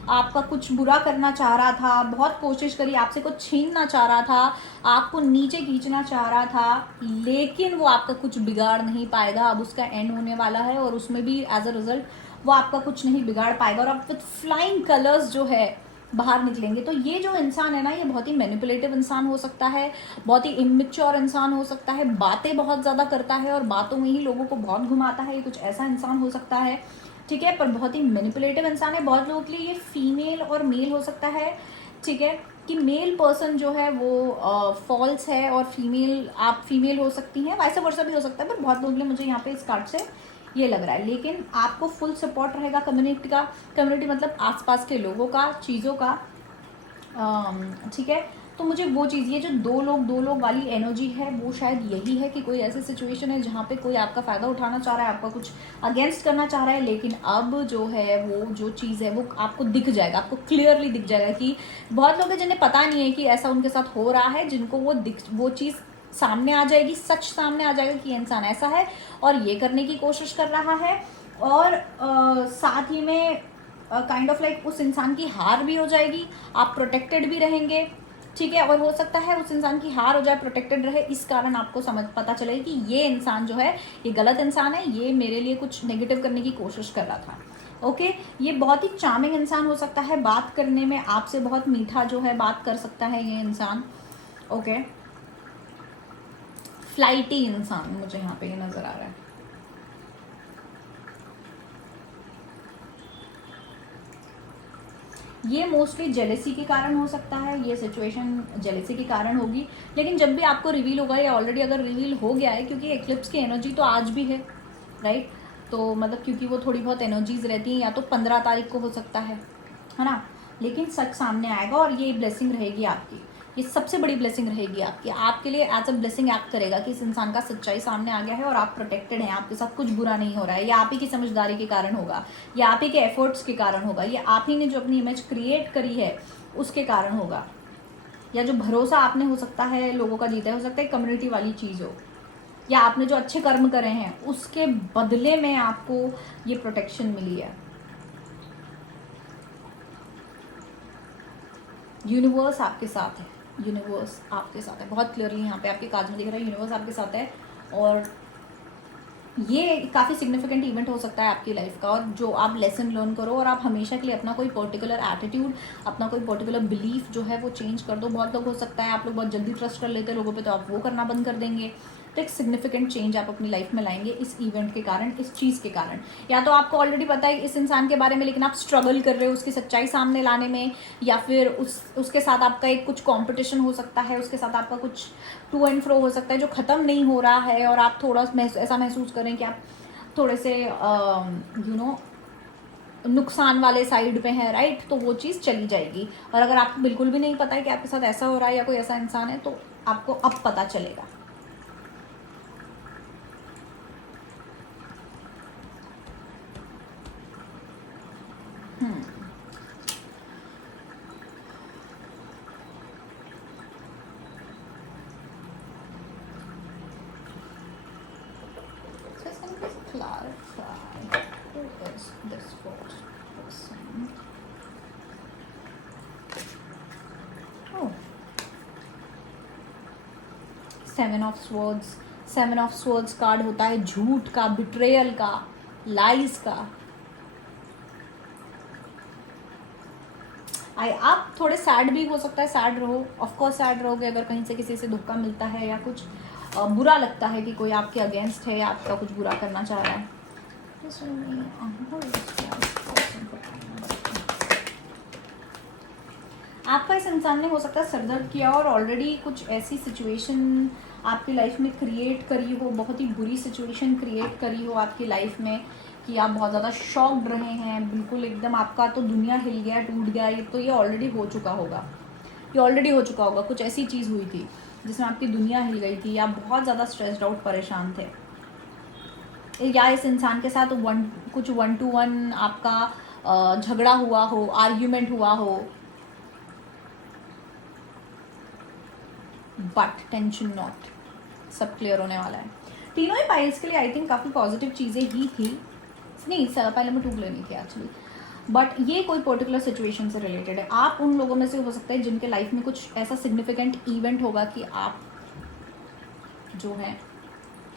आपका कुछ बुरा करना चाह रहा था, बहुत कोशिश करी, आपसे कुछ छीनना चाह रहा था, आपको नीचे खींचना चाह रहा था, लेकिन वो आपका कुछ बिगाड़ नहीं पाएगा। अब उसका एंड होने वाला है, और उसमें भी एज अ रिजल्ट वो आपका कुछ नहीं बिगाड़ पाएगा, और आप विथ फ्लाइंग कलर्स जो है बाहर निकलेंगे। तो ये जो इंसान है ना, ये बहुत ही मैनिपुलेटिव इंसान हो सकता है, बहुत ही इमेच्योर इंसान हो सकता है, बातें बहुत ज़्यादा करता है और बातों में ही लोगों को बहुत घुमाता है, ये कुछ ऐसा इंसान हो सकता है, ठीक है। पर बहुत ही मैनिपुलेटिव इंसान है। बहुत लोगों के लिए ये फीमेल और मेल हो सकता है, ठीक है, कि मेल पर्सन जो है वो फॉल्स है और फीमेल, आप फीमेल हो सकती हैं, वैसा वर्षा भी हो सकता है। पर बहुत लोगों के लिए मुझे यहाँ पे इस कार्ड से ये लग रहा है। लेकिन आपको फुल सपोर्ट रहेगा कम्युनिटी का, कम्युनिटी मतलब आसपास के लोगों का, चीज़ों का, ठीक है। तो मुझे वो चीज़, ये जो दो लोग वाली एनर्जी है, वो शायद यही है कि कोई ऐसी सिचुएशन है जहाँ पे कोई आपका फ़ायदा उठाना चाह रहा है, आपका कुछ अगेंस्ट करना चाह रहा है, लेकिन अब जो है वो जो चीज़ है वो आपको दिख जाएगा, आपको क्लियरली दिख जाएगा। कि बहुत लोग हैं जिन्हें पता नहीं है कि ऐसा उनके साथ हो रहा है, जिनको वो चीज़ सामने आ जाएगी, सच सामने आ जाएगा कि इंसान ऐसा है और ये करने की कोशिश कर रहा है, और साथ ही में काइंड ऑफ लाइक उस इंसान की हार भी हो जाएगी, आप प्रोटेक्टेड भी रहेंगे, ठीक है। और हो सकता है उस इंसान की हार हो जाए, प्रोटेक्टेड रहे, इस कारण आपको पता चले कि ये इंसान जो है ये गलत इंसान है, ये मेरे लिए कुछ नेगेटिव करने की कोशिश कर रहा था। ओके, ये बहुत ही चार्मिंग इंसान हो सकता है, बात करने में आपसे बहुत मीठा जो है बात कर सकता है ये इंसान। ओके, फ्लाइटी इंसान मुझे यहाँ पे ये नजर आ रहा है। ये मोस्टली जेलेसी के कारण हो सकता है, ये सिचुएशन जेलेसी के कारण होगी। लेकिन जब भी आपको रिवील होगा या ऑलरेडी अगर रिवील हो गया है, क्योंकि एक्लिप्स की एनर्जी तो आज भी है, राइट? तो मतलब क्योंकि वो थोड़ी बहुत एनर्जीज रहती हैं, या तो 15 तारीख को हो सकता है ना, लेकिन सच सामने आएगा और ये ब्लेसिंग रहेगी आपकी। ये सबसे बड़ी ब्लेसिंग रहेगी आपकी, आपके लिए एज अ ब्लेसिंग एक्ट करेगा कि इस इंसान का सच्चाई सामने आ गया है और आप प्रोटेक्टेड हैं, आपके साथ कुछ बुरा नहीं हो रहा है। ये आप ही की समझदारी के कारण होगा, ये आप ही के एफर्ट्स के कारण होगा, ये आप ही ने जो अपनी इमेज क्रिएट करी है उसके कारण होगा, या जो भरोसा आपने हो सकता है लोगों का जीता है, हो सकता है कम्युनिटी वाली चीज़ हो, या आपने जो अच्छे कर्म करे हैं उसके बदले में आपको ये प्रोटेक्शन मिली है। यूनिवर्स आपके साथ है, यूनिवर्स आपके साथ है, बहुत क्लियरली यहाँ पे आपके कार्ड में दिख रहा है यूनिवर्स आपके साथ है। और ये काफ़ी सिग्निफिकेंट इवेंट हो सकता है आपकी लाइफ का, और जो आप लेसन लर्न करो और आप हमेशा के लिए अपना कोई पर्टिकुलर एटीट्यूड, अपना कोई पर्टिकुलर बिलीफ जो है वो चेंज कर दो। बहुत लोग हो सकता है आप लोग बहुत जल्दी ट्रस्ट कर लेते हैं लोगों पे, तो आप वो करना बंद कर देंगे। तो एक सिग्निफिकेंट चेंज आप अपनी लाइफ में लाएंगे इस इवेंट के कारण, इस चीज़ के कारण। या तो आपको ऑलरेडी पता है इस इंसान के बारे में, लेकिन आप स्ट्रगल कर रहे हो उसकी सच्चाई सामने लाने में, या फिर उसके साथ आपका एक कुछ कंपटीशन हो सकता है, उसके साथ आपका कुछ टू एंड फ्रो हो सकता है जो ख़त्म नहीं हो रहा है, और आप थोड़ा ऐसा महसूस करें कि आप थोड़े से नुकसान वाले साइड पे है, राइट? तो वो चीज़ चली जाएगी। और अगर आपको बिल्कुल भी नहीं पता है कि आपके साथ ऐसा हो रहा है या कोई ऐसा इंसान है, तो आपको अब पता चलेगा। Clarify who is this first person? Oh, 7 of Swords। 7 of Swords card होता है झूठ का, बिट्रेयल का, लाइज का। आप थोड़े सैड भी हो सकता है, सैड रहो, ऑफकोर्स सैड रहोगे अगर कहीं से किसी से धोखा मिलता है या कुछ बुरा लगता है कि कोई आपके अगेंस्ट है या आपका कुछ बुरा करना चाह रहा है। आपका इस इंसान ने हो सकता है सरदर्द किया और ऑलरेडी कुछ ऐसी सिचुएशन आपकी लाइफ में क्रिएट करी हो, बहुत ही बुरी सिचुएशन क्रिएट करी हो आपकी लाइफ में, कि आप बहुत ज़्यादा शॉक्ड रहे हैं, बिल्कुल एकदम आपका तो दुनिया हिल गया, टूट गया। ये तो ये ऑलरेडी हो चुका होगा, ये ऑलरेडी हो चुका होगा। कुछ ऐसी चीज़ हुई थी जिसमें आपकी दुनिया हिल गई थी, आप बहुत ज़्यादा स्ट्रेस्ड आउट, परेशान थे, या इस इंसान के साथ कुछ 1-to-1 आपका झगड़ा हुआ हो, आर्ग्यूमेंट हुआ हो। बट टेंशन नॉट, सब क्लियर होने वाला है। तीनों ही पाइल्स के लिए आई थिंक काफ़ी पॉजिटिव चीज़ें ही थी। नहीं सर, पहले मैं 2 क्लियर नहीं किया एक्चुअली, बट ये कोई पर्टिकुलर सिचुएशन से रिलेटेड है। आप उन लोगों में से हो सकते हैं जिनके लाइफ में कुछ ऐसा सिग्निफिकेंट इवेंट होगा कि आप जो है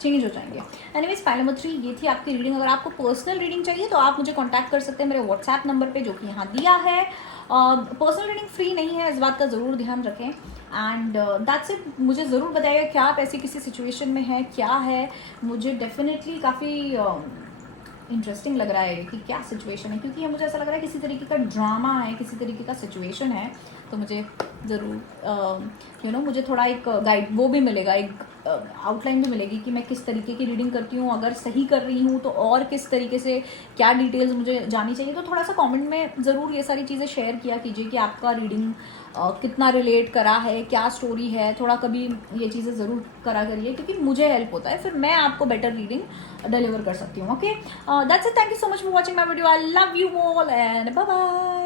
चेंज हो जाएंगे। एनीवेज, पाइल नंबर 3 ये थी आपकी रीडिंग। अगर आपको पर्सनल रीडिंग चाहिए तो आप मुझे कांटेक्ट कर सकते हैं मेरे व्हाट्सएप नंबर पे जो कि यहाँ दिया है। पर्सनल रीडिंग फ्री नहीं है, इस बात का ज़रूर ध्यान रखें। And that's it. मुझे ज़रूर बताइएगा क्या आप ऐसी किसी सिचुएशन में हैं, क्या है। मुझे डेफिनेटली काफ़ी इंटरेस्टिंग लग रहा है कि क्या सिचुएशन है, क्योंकि मुझे ऐसा लग रहा है किसी तरीके का ड्रामा है, किसी तरीके का सिचुएशन है। तो मुझे ज़रूर मुझे थोड़ा एक गाइड वो भी मिलेगा, एक आउटलाइन भी मिलेगी कि मैं किस तरीके की रीडिंग करती हूँ, अगर सही कर रही हूँ तो और किस तरीके से क्या डिटेल्स मुझे जानी चाहिए। तो थोड़ा सा कमेंट में ज़रूर ये सारी चीज़ें शेयर किया कीजिए कि आपका रीडिंग कितना रिलेट करा है, क्या स्टोरी है। थोड़ा कभी ये चीज़ें ज़रूर करा करिए, क्योंकि मुझे हेल्प होता है, फिर मैं आपको बेटर रीडिंग डिलीवर कर सकती हूँ। Okay, that's it. Thank you so much for watching my video. I love you all and bye bye.